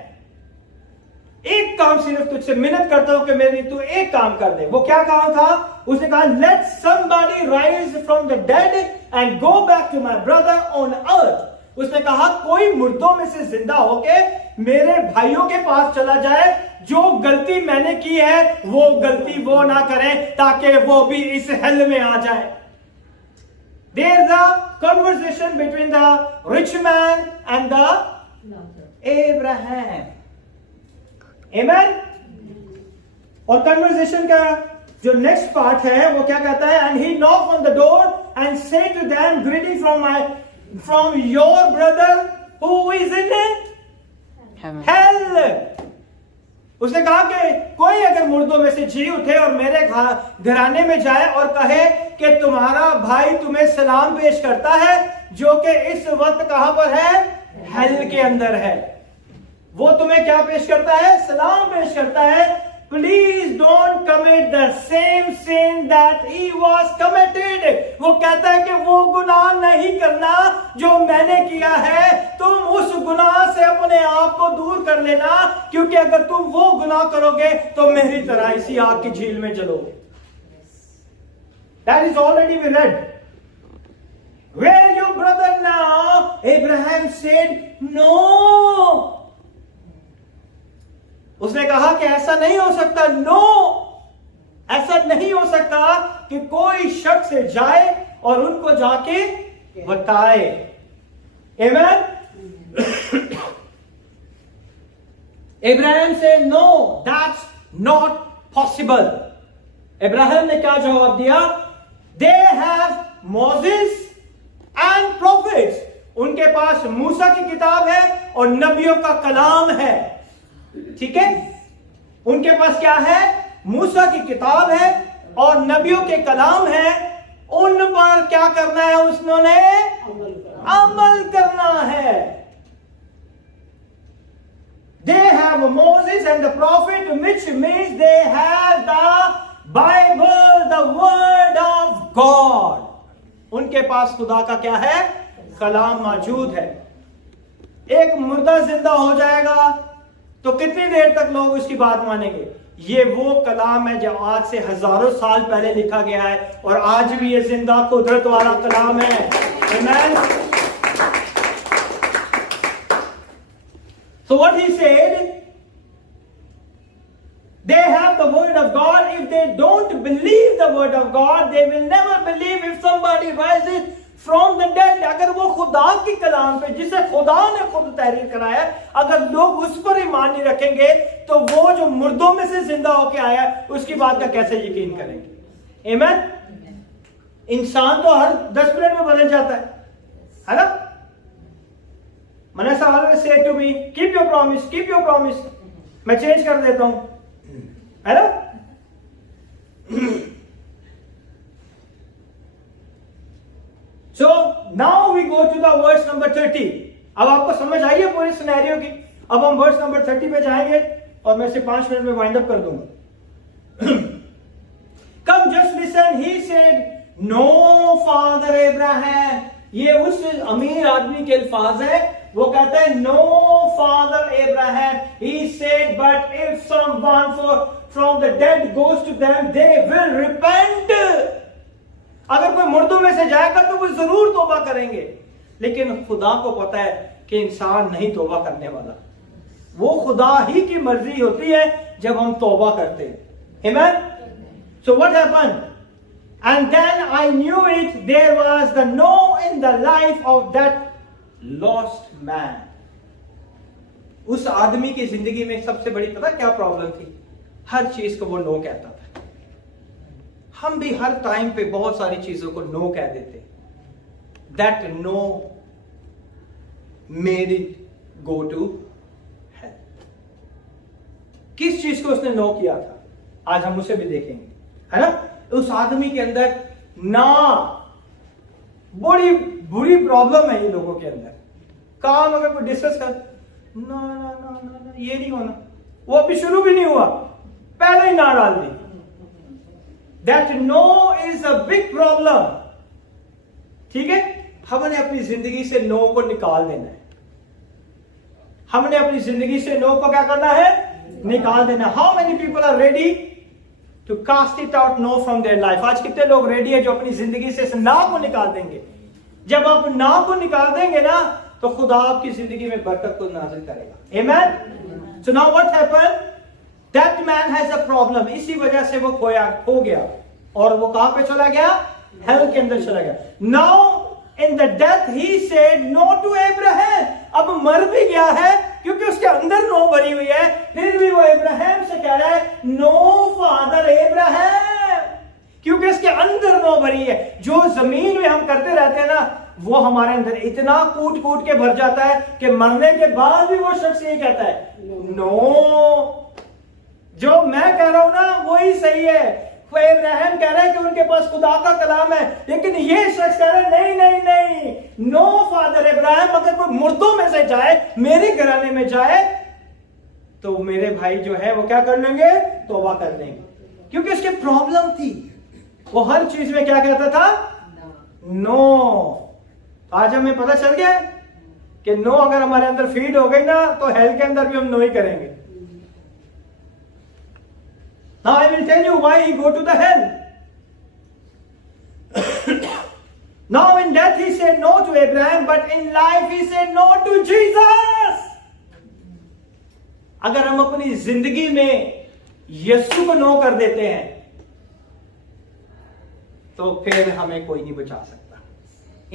एक काम सिर्फ तुझसे मिन्नत करता हूं कि मेरी तू एक काम कर दे। वो क्या काम था? उसने कहा, late somebody rise from the dead and go back to my brother on earth. उसने कहा कोई मुर्दों में से जिंदा होके मेरे भाइयों के पास चला जाए, जो गलती मैंने की है वो गलती वो ना करें, ताकि वो भी इस हेल में आ जाए। There is a conversation between the rich man and the Abraham. Amen? और कन्वर्सेशन का जो नेक्स्ट पार्ट है वो क्या कहता है? And he knock on the door and say to them, greeting from your brother who is in hell. उसने कहा कि कोई अगर मुर्दों में से जी उठे और मेरे घराने में जाए और कहे कि तुम्हारा भाई तुम्हें सलाम पेश करता है, जो कि इस वक्त कहां पर है? हेल के अंदर है। वो तुम्हें क्या पेश करता है? सलाम पेश करता है। Please don't commit the same sin that he was committed. वो कहता है कि वो गुनाह नहीं करना जो मैंने किया है। तुम उस गुनाह से अपने आप को दूर कर लेना, क्योंकि अगर तुम वो गुनाह करोगे तो मेरी तरह इसी आग की झील में जलोगे। That is already we read. Where your brother now? Abraham said no. उसने कहा कि ऐसा नहीं हो सकता। नो, ऐसा नहीं हो सकता कि कोई शख्स जाए और उनको जाके बताए। आमेन। इब्राहिम से नो, दैट्स नॉट पॉसिबल। इब्राहिम ने क्या जवाब दिया? They have Moses and prophets. उनके पास मूसा की किताब है और नबियों का कलाम है। ठीक है, उनके पास क्या है? मूसा की किताब है और नबियों के कलाम है। उन पर क्या करना है? उसने अमल करना है। They have Moses and the prophet, which means they have the Bible, the word of God. उनके पास खुदा का क्या है? कलाम मौजूद है। एक मुर्दा जिंदा हो जाएगा तो कितनी देर तक लोग उसकी बात मानेंगे? ये वो कलाम है जो आज से हजारों साल पहले लिखा गया है और आज भी ये जिंदा कुदरत वाला कलाम है। आमेन। So what he said, they have the word of God. If they don't believe the word of God, they will never believe if somebody rises from the dead. अगर वो खुदा की कलाम पे, जिसे खुदा ने खुद तहरीर कराया, अगर लोग उस पर ईमान नहीं रखेंगे तो वो जो मुर्दों में से जिंदा होके आया उसकी बात का कैसे यकीन करेंगे? आमेन। इंसान तो हर 10 मिनट में बदल जाता है ना? Manasa always say to me, keep your promise, keep your promise. मैं चेंज कर देता हूं, है ना? So now we go to the verse number 30. अब आपको समझ आई है पूरी सिनेरियो की। अब हम वर्स नंबर 30 पे जाएंगे और मैं इसे 5 मिनट में वाइंड अप कर दूंगा। Come, just listen. He said, "No, Father Abraham." ये उस अमीर आदमी के अल्फाज है। वो कहता है no father Abraham, he said but if someone from the dead goes to them they will repent. अगर कोई मुर्दों में से जाएगा तो वो जरूर तौबा करेंगे, लेकिन खुदा को पता है कि इंसान नहीं तौबा करने वाला। वो खुदा ही की मर्जी होती है जब हम तौबा करते हैं। Amen? So what happened? And then I knew it, there was the no in the life of that lost man. उस आदमी की जिंदगी में सबसे बड़ी पता क्या प्रॉब्लम थी? हर चीज को वो नो कहता था। हम भी हर टाइम पे बहुत सारी चीजों को नो कह देते। That no made it go to hell. किस चीज को उसने नो किया था? आज हम उसे भी देखेंगे, है ना? उस आदमी के अंदर ना बड़ी बुरी प्रॉब्लम है। ये लोगों के अंदर काम अगर कोई डिस्कस कर, ना ना ना ना ना ये नहीं होना, वो अभी शुरू भी नहीं हुआ, पहले ही ना डाल दी। That no is a big problem. ठीक है, हमने अपनी जिंदगी से नो को निकाल देना है। हमने अपनी जिंदगी से नो को क्या करना है? निकाल देना। How many people are ready to cast it out, no from their life? आज कितने लोग रेडी है जो अपनी जिंदगी से ना को निकाल देंगे? जब आप ना को निकाल देंगे ना, तो खुदा आपकी जिंदगी में बरकत को नाज़िल करेगा। Amen. So now what happened? That man has a problem. इसी वजह से वो खो गया, और वो कहां पे चला गया? हेल के अंदर चला गया। Now in the death he said no to Abraham. अब मर भी गया है क्योंकि उसके अंदर नो भरी हुई है, फिर भी वो अब्राहम से कह रहा है नो फादर अब्राहम, क्योंकि इसके अंदर नो भरी है। जो जमीन में हम करते रहते हैं ना, वो हमारे अंदर इतना कूट कूट के भर जाता है कि मरने के बाद भी वो शख्स ये कहता है नो। जो मैं कह रहा हूं ना वही सही है। इब्राहिम कह रहे हैं कि उनके पास खुदा का कलाम है, लेकिन ये शख्स कह रहे हैं नहीं नहीं नहीं, नो फादर इब्राहिम। अगर कोई मुर्दों में से जाए, मेरे घराने में जाए, तो मेरे भाई जो है वो क्या कर लेंगे? तौबा कर लेंगे। क्योंकि उसकी प्रॉब्लम थी, वो हर चीज में क्या कहता था? नो। आज हमें पता चल गया कि नो अगर हमारे अंदर फीड हो गई ना, तो हेल के अंदर भी हम नो ही करेंगे। Now I will tell you why he go to the hell. Now in death he said no to Abraham, but in life he said no to Jesus. अगर हम अपनी जिंदगी में यीशु को नो कर देते हैं, तो फिर हमें कोई नहीं बचा सकता।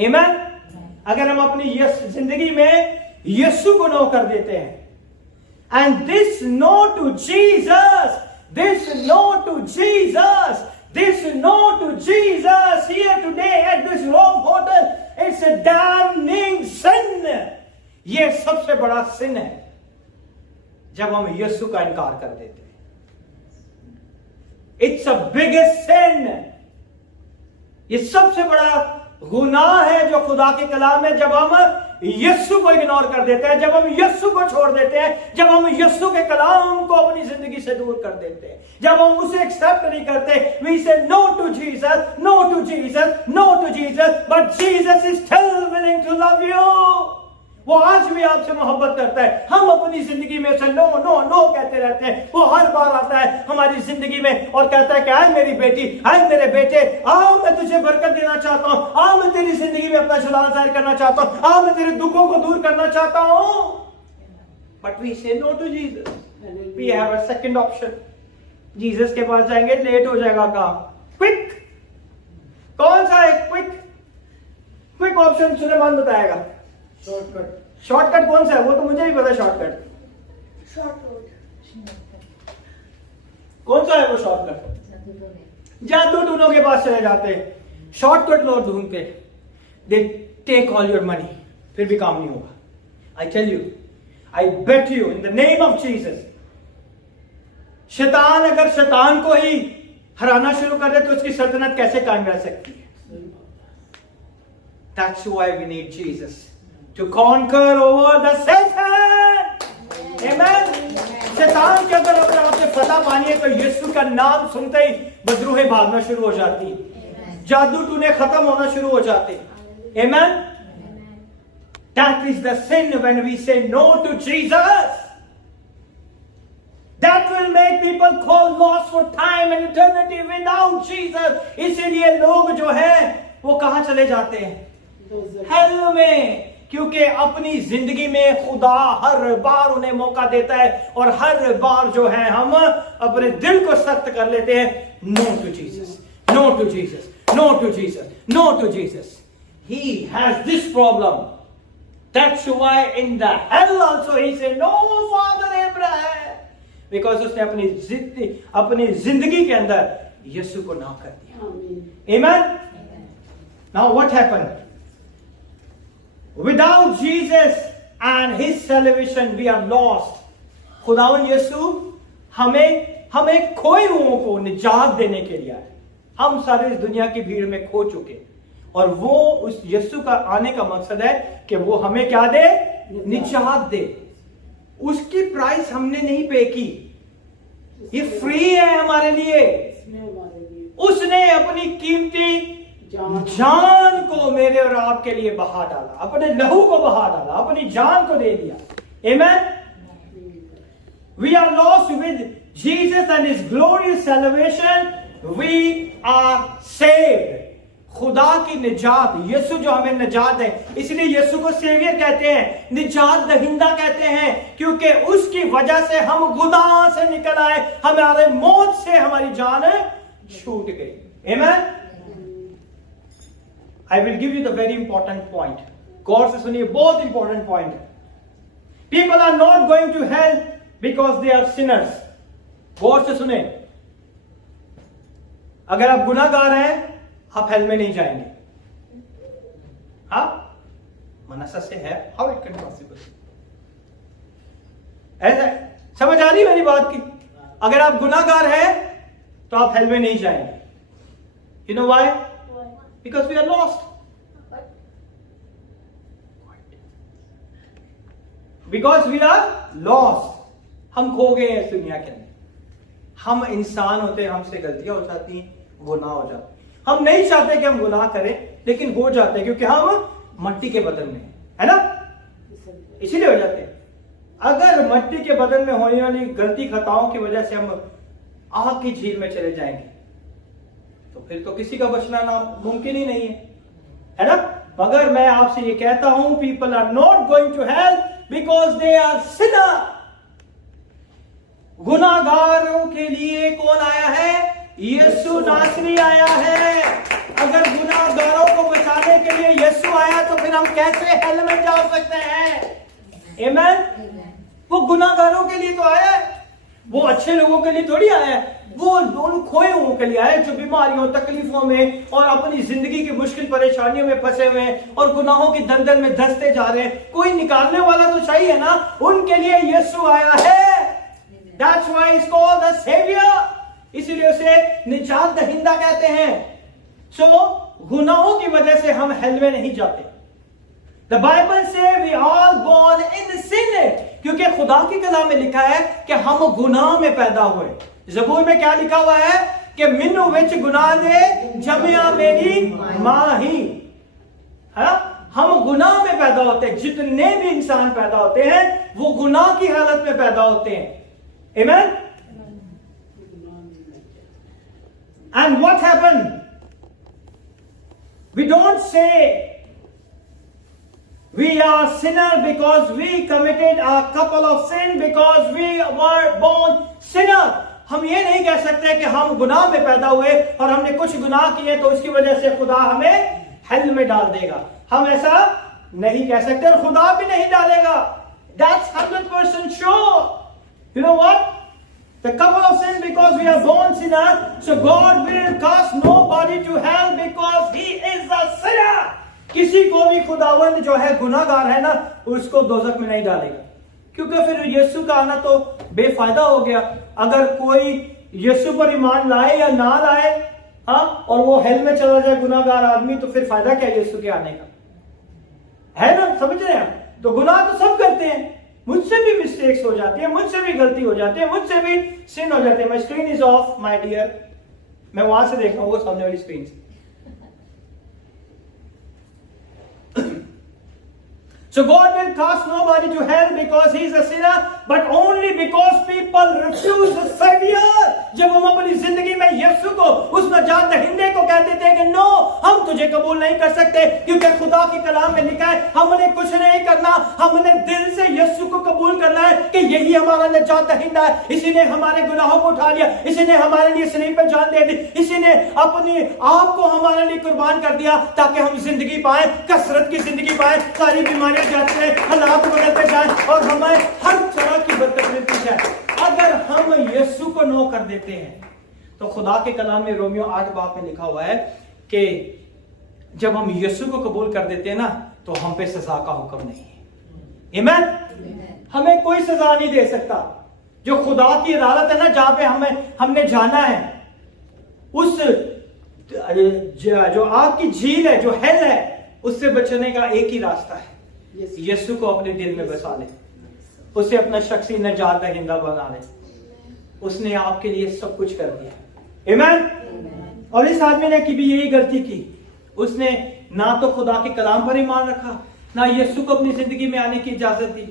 आमीन। अगर हम अपनी जिंदगी में यीशु को नो कर देते हैं, and this no to Jesus, this no to Jesus, this no to Jesus here today at this Rome hotel, it's a damning sin. ये सबसे बड़ा sin है जब हम यीशु का इनकार कर देते हैं। It's a biggest sin. ये सबसे बड़ा गुनाह है जो खुदा के कलाम में, जब हम यीशु को इग्नोर कर देते हैं, जब हम यीशु को छोड़ देते हैं, जब हम यीशु के कलाम को अपनी जिंदगी से दूर कर देते हैं, जब हम उसे एक्सेप्ट नहीं करते। We say no to Jesus, no to Jesus, no to Jesus, but Jesus is still willing to love you. वो आज भी आपसे मोहब्बत करता है। हम अपनी जिंदगी में उसे नो नो नो कहते रहते हैं। वो हर बार आता है हमारी जिंदगी में और कहता है कि आए मेरी बेटी, आए मेरे बेटे, आओ मैं तुझे बरकत देना चाहता हूं, आओ मैं तेरी जिंदगी में अपना जलाल जाहिर करना चाहता हूं, आओ मैं तेरे दुखों को दूर करना चाहता हूं। But we say no to Jesus. We have a second option. Jesus के पास जाएंगे, लेट हो जाएगा काम। क्विक, कौन सा है क्विक? क्विक ऑप्शन सुलेमान बताएगा। शॉर्टकट। शॉर्टकट कौन सा है? वो तो मुझे भी पता है। Shortcut short road. कौन सा है वो शॉर्टकट? जादू टूनों के पास चले जाते, शॉर्टकट लोग ढूंढते, they take all your money, फिर भी काम नहीं होगा। I tell you, I bet you in the name of Jesus, शैतान अगर शैतान को ही हराना शुरू कर दे तो उसकी सल्तनत कैसे कायम रह सकती है? That's why we need Jesus to conquer over the Satan. Amen. शैतान के अगर अपने आप से फतह पानी है तो यीशु का नाम सुनते ही बदरूहें भागना शुरू हो जाती, जादू टूने खत्म होना शुरू हो जाते। Amen? That is the sin when we say no to Jesus. That will make people call loss for time and eternity without Jesus. इसीलिए लोग जो है वो कहां चले जाते हैं? हेल में। क्योंकि अपनी जिंदगी में खुदा हर बार उन्हें मौका देता है और हर बार जो है हम अपने दिल को सख्त कर लेते हैं। No to Jesus, no to Jesus, no to Jesus, no to Jesus. He has this problem. That's why in the hell also he said, no Father Abraham. Because उसने अपनी जिंदगी के अंदर यीशु को ना कर दिया। Amen? Now what happened? Without Jesus and his salvation we are lost. खुदावन यीशु हमें खोए हुओं को निजात देने के लिए आए। हम सारे इस दुनिया की भीड़ में खो चुके और वो उस यीशु का आने का मकसद है कि वो हमें क्या दे? निजात दे। उसकी प्राइस हमने नहीं पे की, ये फ्री है हमारे लिए। उसने अपनी कीमती जान को मेरे और आपके लिए बहा डाला, अपने लहू को बहा डाला, अपनी जान को दे दिया। Amen? We are lost with Jesus and his glorious salvation. We are saved. खुदा की निजात, यीशु जो हमें निजात है, इसलिए यीशु को सेवियर कहते हैं, निजात दहिंदा कहते हैं, क्योंकि उसकी वजह से हम गुनाह से निकल आए, हमारे मौत से हमारी जान छूट गई। Amen? I will give you the very important point. गौर से सुनिए, बहुत इंपॉर्टेंट पॉइंट है। People are not going to hell because they are sinners. गौर से सुने, अगर आप गुनाहगार हैं आप हेल में नहीं जाएंगे। हाँ, मनसा से है, हाउ इट कैन पॉसिबल? ऐसा समझ आ रही मेरी बात की? अगर आप गुनाहगार हैं तो आप हेल में नहीं जाएंगे। You know why? Because we are lost. Because we are lost. हम खो गए हैं इस दुनिया के अंदर। हम इंसान होते हैं, हमसे गलतियां हो जाती हैं, गुनाह हो जाते हैं। हम नहीं चाहते कि हम गुनाह करें, लेकिन हो जाते हैं क्योंकि हम मट्टी के बदन में है ना, इसीलिए हो जाते हैं। अगर मट्टी के बदन में होने वाली गलती खताओं की वजह से हम आग की झील में चले जाएंगे तो फिर तो किसी का बचना मुमकिन ही नहीं है ना। मगर मैं आपसे ये कहता हूं, people are not going to hell because they are sinner. गुनाहगारों के लिए कौन आया है? यीशु नासरी आया है। अगर गुनाहगारों को बचाने के लिए यीशु आया तो फिर हम कैसे हेल में जा सकते हैं? आमीन। वो गुनाहगारों के लिए तो आया है, वो अच्छे लोगों के लिए थोड़ी आया है। वो उन खोए हुओं के लिए आया जो बीमारियों, तकलीफों में और अपनी जिंदगी की मुश्किल परेशानियों में फंसे हुए हैं और गुनाहों की दलदल में धंसते जा रहे हैं। कोई निकालने वाला तो चाहिए ना, उनके लिए यीशु आया है। That's why he's called the Savior. इसीलिए उसे निजात दहिंदा कहते हैं। गुनाहों की वजह से हम हेल में नहीं जाते। The Bible says we all born in sin, क्योंकि खुदा की कलाम में लिखा है कि हम गुनाह में पैदा हुए। ज़बूर में क्या लिखा हुआ है कि मिन्नु विच गुनाह दे जमिया मेरी मां ही, है। हम गुनाह में पैदा होते हैं। जितने भी इंसान पैदा होते हैं वो गुनाह की हालत में पैदा होते हैं। Amen? And what happened? We don't say we are sinner because we committed a couple of sin because we were born sinner. हम ये नहीं कह सकते कि हम गुनाह में पैदा हुए और हमने कुछ गुनाह किए तो उसकी वजह से खुदा हमें हेल में डाल देगा। हम ऐसा नहीं कह सकते और खुदा भी नहीं डालेगा। That's 100% sure. You know what? The couple of sins because we are born sinners, so God will cast nobody to hell because He is a sinner. किसी को भी खुदावंद जो है गुनाहगार है ना, उसको दोजख में नहीं डालेगा, क्योंकि फिर यीशु का आना तो बेफायदा हो गया। अगर कोई यीशु पर ईमान लाए या ना लाए, हाँ, और वो हेल में चला जाए गुनाहगार आदमी, तो फिर फायदा क्या यीशु के आने का? है ना, समझ रहे हैं? तो गुनाह तो सब करते हैं। मुझसे भी मिस्टेक्स हो जाती है, मुझसे भी गलती हो जाती है, मुझसे भी सिन हो जाते हैं। My screen is off my dear, मैं वहां से देख रहा हूँ, वो सामने वाली स्क्रीन से। So God will cast nobody to hell because he is a sinner, but only because people refuse the Savior. जब हम अपनी जिंदगी में यीशु को, उस नजात दहिंदे को कह देते हैं कि नो, हम तुझे कबूल नहीं कर सकते, क्योंकि खुदा के कलाम में लिखा है हमने कुछ नहीं करना, हमने दिल से यीशु को कबूल करना है कि यही हमारा नजात दहिंदा है, इसी ने हमारे गुनाहों को उठा लिया, इसी ने हमारे लिए सलीब पे जान दे दी, इसी ने अपने आप को हमारे लिए कुर्बान कर दिया ताकि हम जिंदगी पाए, कसरत की जिंदगी पाए, सारी बीमारियां जाती रहे, हालात बदलते जाए और हमें हर तरह की बरकत मिलती जाए। अगर हम यीशु को नो कर देते हैं तो खुदा के कलाम में रोमियो 8 बाब में लिखा हुआ है कि जब हम यीशु को कबूल कर देते हैं ना तो हम पे सजा का हुक्म नहीं है। आमीन। हमें कोई सजा नहीं दे सकता। जो खुदा की अदालत है ना, जहां पे हमने जाना है, उस जो आग की झील है, जो हेल है, उससे बचने का एक ही रास्ता है, यीशु को अपने दिल में बसा ले, उसे अपना शख्सी नजात दहिंदा बना ले। उसने आपके लिए सब कुछ कर दिया। आमीन। और इस आदमी ने भी यही गलती की, उसने ना तो खुदा के कलाम पर ईमान रखा, ना यीशु को अपनी जिंदगी में आने की इजाजत दी।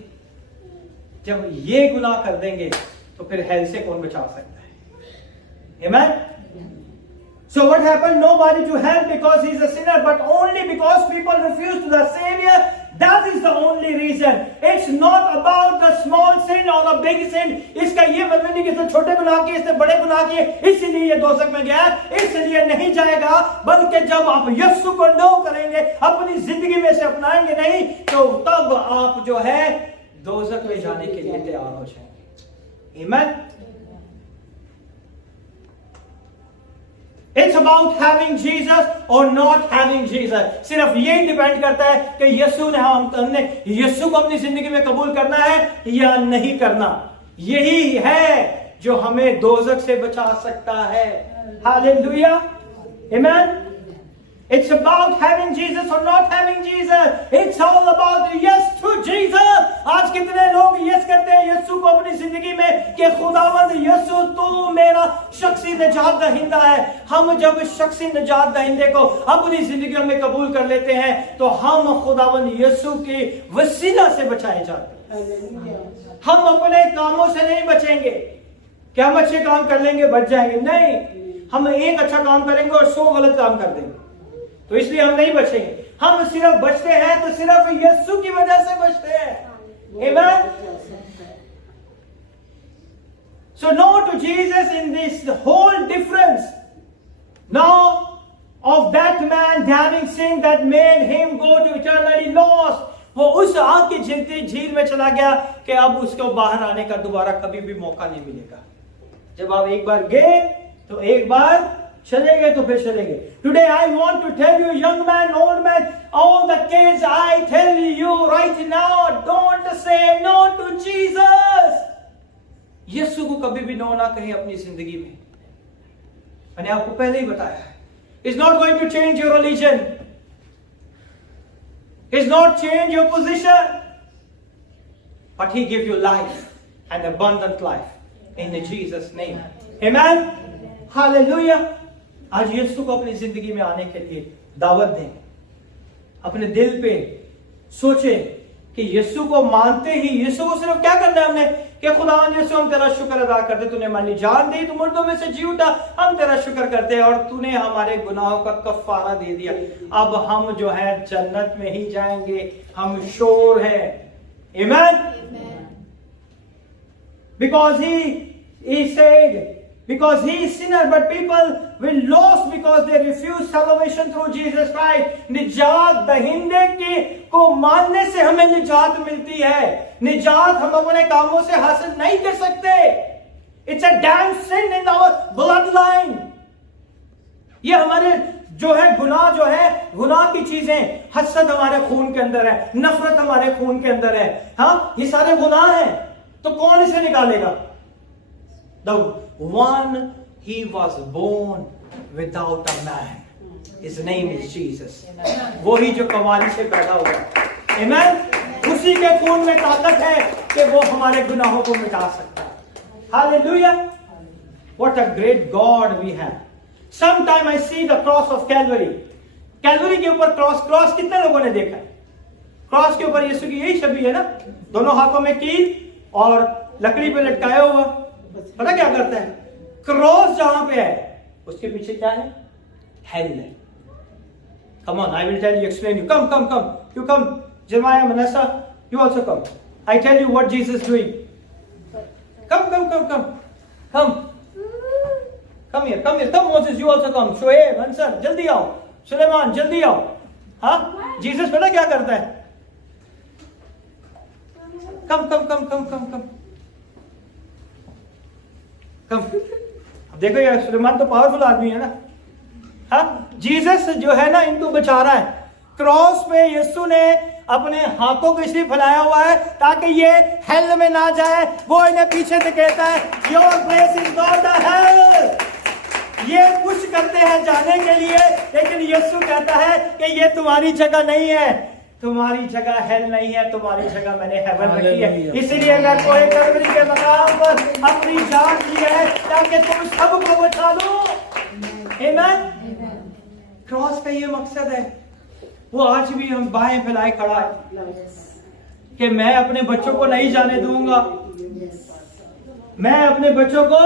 जब ये गुनाह कर देंगे तो फिर हेल से कौन बचा सकता है? आमीन। So what happened? Nobody to hell because he is a sinner, but only because people refuse to the Savior. That is the only reason. It's not about the small sin or the big sin. इसका ये मतलब नहीं कि इसने छोटे गुनाह किए, इसने बड़े गुनाह किए, इसलिए ये दोज़ख में गया, इसलिए नहीं जाएगा। बल्कि जब आप यीशु को नो करेंगे, अपनी जिंदगी में से अपनाएंगे नहीं, तो तब आप जो है दोज़ख में जाने के लिए तैयार हो जाएंगे। आमीन। It's about having Jesus or not having Jesus. सिर्फ यही डिपेंड करता है कि यीशु ने हमने यीशु को अपनी जिंदगी में कबूल करना है या नहीं करना। यही है जो हमें दोज़ख से बचा सकता है। हालेलुया। आमीन। It's about having Jesus or not having Jesus. It's all about yes to Jesus. आज कितने लोग यस करते हैं यीशु को अपनी जिंदगी में कि खुदावंद यीशु तू मेरा शख्सी निजात दहिंदा है। हम जब शख्सी निजात दहिंदे को अपनी जिंदगी में कबूल कर लेते हैं तो हम खुदावंद यीशु की वसीला से बचाए जाते हैं। हम अपने कामों से नहीं बचेंगे कि हम अच्छे काम कर लेंगे बच जाएंगे, नहीं, हम एक अच्छा काम करेंगे और 100 गलत काम कर देंगे, तो इसलिए हम नहीं बचेंगे। हम सिर्फ बचते हैं तो सिर्फ यीशु की वजह से बचते हैं। आमीन। So no to Jesus in this whole difference now of that man damning sin that made him go to eternally lost. वो उस आग की झिलती झील में चला गया कि अब उसको बाहर आने का दोबारा कभी भी मौका नहीं मिलेगा। जब आप एक बार गए तो एक बार चले गए तो फिर चले गए। Today I want to tell you, young man, old man, all the kids, I tell you right now, don't say no to Jesus. यीशु को कभी भी नो ना कहें अपनी जिंदगी में। मैंने आपको पहले ही बताया है, He's not going to change your religion. He's not change your position, but He gives you life and abundant life in Jesus' name. Amen. Hallelujah. आज यीशु को अपनी जिंदगी में आने के लिए दावत दें। अपने दिल पे सोचे कि यीशु को मानते ही यीशु को सिर्फ क्या करना है हमने कि खुदा यीशु हम तेरा शुक्र अदा करते, तूने हमारी जान दी, तू मुर्दों में से जी उठा, हम तेरा शुक्र करते हैं और तूने हमारे गुनाहों का कफारा दे दिया। अब हम जो है जन्नत में ही जाएंगे, हम श्योर है। आमीन। Because he said, because he is sinner, but people will lost because they refuse salvation through Jesus Christ. निजात दहिंदे की को मानने से हमें निजात मिलती है। निजात हम अपने कामों से हासिल नहीं कर सकते। It's a damn sin in our bloodline. ये हमारे जो है गुनाह की चीजें, हसद हमारे खून के अंदर है, नफरत हमारे खून के अंदर है। हाँ, ये सारे गुनाह हैं, तो कौन इसे निकालेगा? The one he was born without a man. His name is Jesus. वो ही जो कवाली से पैदा हुआ। Amen. उसी के खून में ताकत है कि वो हमारे गुनाहों को मिटा सकता है। Hallelujah. What a great God we have. Sometime I see the cross of Calvary. Calvary के ऊपर क्रॉस कितने लोगों ने देखा है? क्रॉस के ऊपर यीशु की यही छवि है ना, दोनों हाथों में कील और लकड़ी पे लटकाया हुआ। पता क्या करता है? क्रॉस जहां पे है उसके पीछे क्या है? हेल है। Come on, I will tell you, explain you. Come. You come. Jeremiah, Manasseh, you also come. I tell you what Jesus is doing. Come. Come here. Come, Moses, you also come. Shoaib, Ansar, जल्दी आओ. सुलेमान, जल्दी आओ. हाँ? Jesus पता क्या करता है? Come. अब देखो यार, सुलेमान तो पावरफुल आदमी है ना। हाँ, जीसस जो है ना इनको बचा रहा है। क्रॉस पे यीशु ने अपने हाथों को इसलिए फैलाया हुआ है ताकि ये हेल में ना जाए। वो इन्हें पीछे से कहता है, your place is not the hell. ये कुछ करते हैं जाने के लिए, लेकिन यीशु कहता है कि ये तुम्हारी जगह नहीं है, तुम्हारी जगह हेल नहीं है, तुम्हारी जगह मैंने हेवन रखी है। इसीलिए मैं कोई कलवरी के मकाम पर अपनी जान दी है ताकि तुम सबको बचा लो। आमीन। क्रॉस का ये मकसद है। वो आज भी हम बाहें फैलाए खड़ा है कि मैं अपने बच्चों को नहीं जाने दूंगा, मैं अपने बच्चों को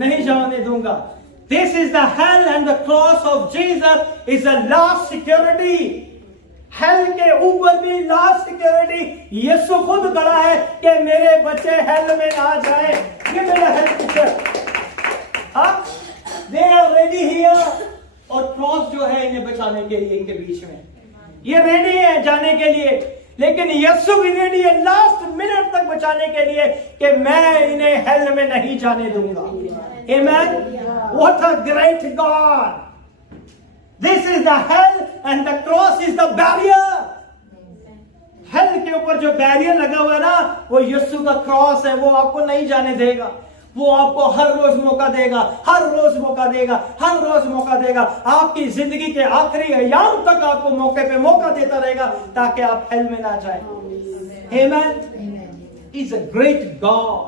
नहीं जाने दूंगा। This is the hell and the cross of Jesus is the last security. Hello के ऊपर भी लास्ट सिक्योरिटी यीशु खुद खड़ा है कि मेरे बच्चे हेल में ना जाए। ये मेरा hello picture. They are ready here. और क्रॉस जो है इन्हें बचाने के लिए, इनके बीच में ये रेडी है जाने के लिए, लेकिन यीशु भी रेडी है लास्ट मिनट तक बचाने के लिए कि मैं इन्हें हेल में नहीं जाने दूंगा। आमीन। What a great God. This is the hell and the cross is the barrier. Hello के ऊपर जो बैरियर लगा हुआ है ना, वो यीशु का क्रॉस है। वो आपको नहीं जाने देगा। वो आपको हर रोज मौका देगा, हर रोज मौका देगा। आपकी जिंदगी के आखिरी अयाम तक आपको मौके पे मौका देता रहेगा ताकि आप हेल में ना जाए। Amen. He's a great God.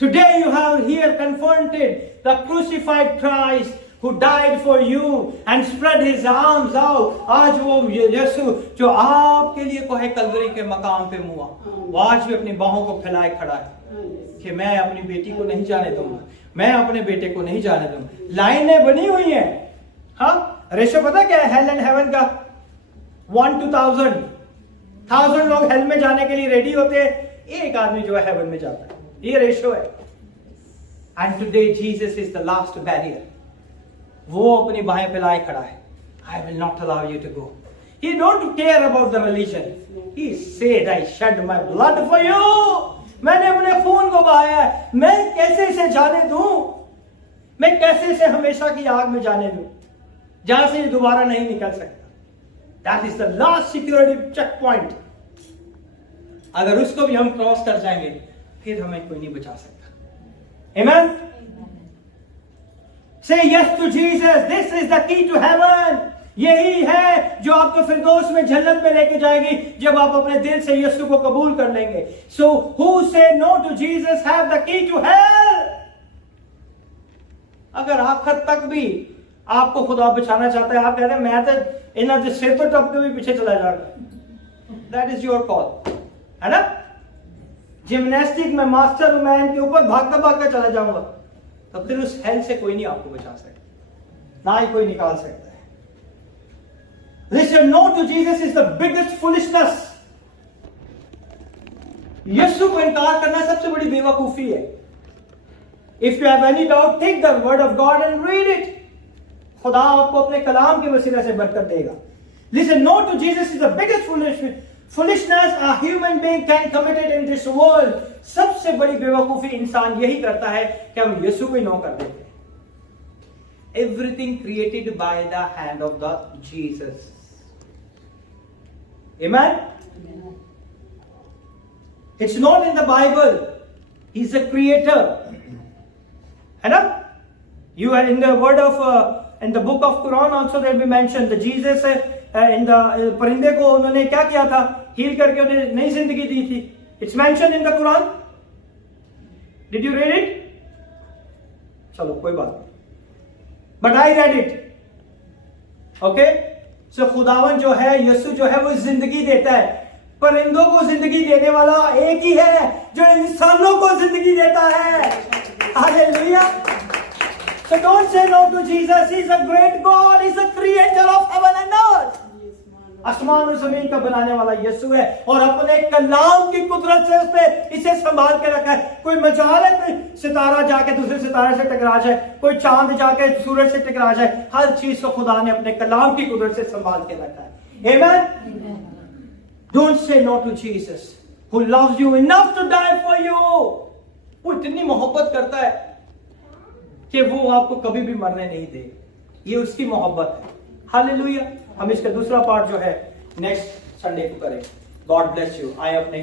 Today you have here confronted the crucified Christ who died for you and spread his arms out. आज वो यीशु जो आपके लिए को है कलवरी के मकाम पे मुआ, वो आज भी अपनी बाहों को फैलाए खड़ा है कि मैं अपनी बेटी को नहीं जाने दूंगा, मैं अपने बेटे को नहीं जाने दूंगा। लाइनें बनी हुई हैं। हाँ, रेशो पता क्या है हेल एंड हेवन का? 1 to 1000 लोग हेल में जाने के लिए रेडी होते हैं, एक आदमी जो है हेवन में जाता है। ये रेशो है। And today Jesus is the last barrier. वो अपनी बाहें फैलाए खड़ा है। I will not allow you to go. He don't care about the religion. He said I shed my blood for you. मैंने अपने खून को बहाया है, मैं कैसे इसे जाने दूं? मैं कैसे इसे हमेशा की आग में जाने दूं जहां से ये दोबारा नहीं निकल सकता? That is the last security check point. अगर उसको भी हम क्रॉस कर जाएंगे फिर हमें कोई नहीं बचा सकता। आमीन। Say yes to Jesus. This is the key to heaven. यही है जो आपको फिरदौस में जन्नत में लेके जाएगी जब आप अपने दिल से यीशु को कबूल कर लेंगे। So who say no to Jesus have the key to hell. अगर आखिर तक भी आपको खुदा बचाना चाहता है, आप कहते हैं मैं तो इन्हें सिर तो टप के भी पीछे चला जाऊंगा, दैट इज योर कॉल, है ना? जिम्नास्टिक में मास्टर मैन के ऊपर भागता चला जाऊंगा, तो फिर उस हेल से कोई नहीं आपको बचा सकता, ना ही कोई निकाल सकता है। Listen, no to Jesus is the biggest foolishness. यीशु को इनकार करना सबसे बड़ी बेवकूफी है। If you have any doubt, take the word of God and read it. खुदा आपको अपने कलाम के वसीले से बरकत देगा। Listen, no to Jesus is the biggest foolishness a human being can commit it in this world. सबसे बड़ी बेवकूफी इंसान यही करता है कि हम यीशु को नो कर देते हैं। Everything created by the hand of the Jesus. Amen? It's not in the Bible. He's the creator. है ना? You are in the word of in the book of Quran also there will be mentioned the Jesus in the परिंदे को उन्होंने क्या किया था? Heal करके उन्हें नई जिंदगी दी थी। It's mentioned in the Quran. Did you read it? चलो कोई बात नहीं। But I read it. Okay? सो खुदावन जो है, यीशु जो है, वो जिंदगी देता है। परिंदों को जिंदगी देने वाला एक ही है जो इंसानों को जिंदगी देता है। Hallelujah. So don't say no to Jesus. He's a great God. He's the creator of heaven and earth. आसमान और जमीन का बनाने वाला यीशु है, और अपने कलाम की कुदरत से उसने इसे संभाल के रखा है। कोई मजाल है कोई सितारा जाके दूसरे सितारे से टकरा जाए, कोई चांद जाके सूरज से टकरा जाए, हर चीज को खुदा ने अपने कलाम की कुदरत से संभाल के रखा है। Amen? Don't say no to Jesus, who loves you enough to die for you. वो इतनी मोहब्बत करता है कि वो आपको कभी भी मरने नहीं देगा। ये उसकी मोहब्बत है। हालेलुया। हम इसका दूसरा पार्ट जो है नेक्स्ट संडे को करेंगे। God bless you. आए अपने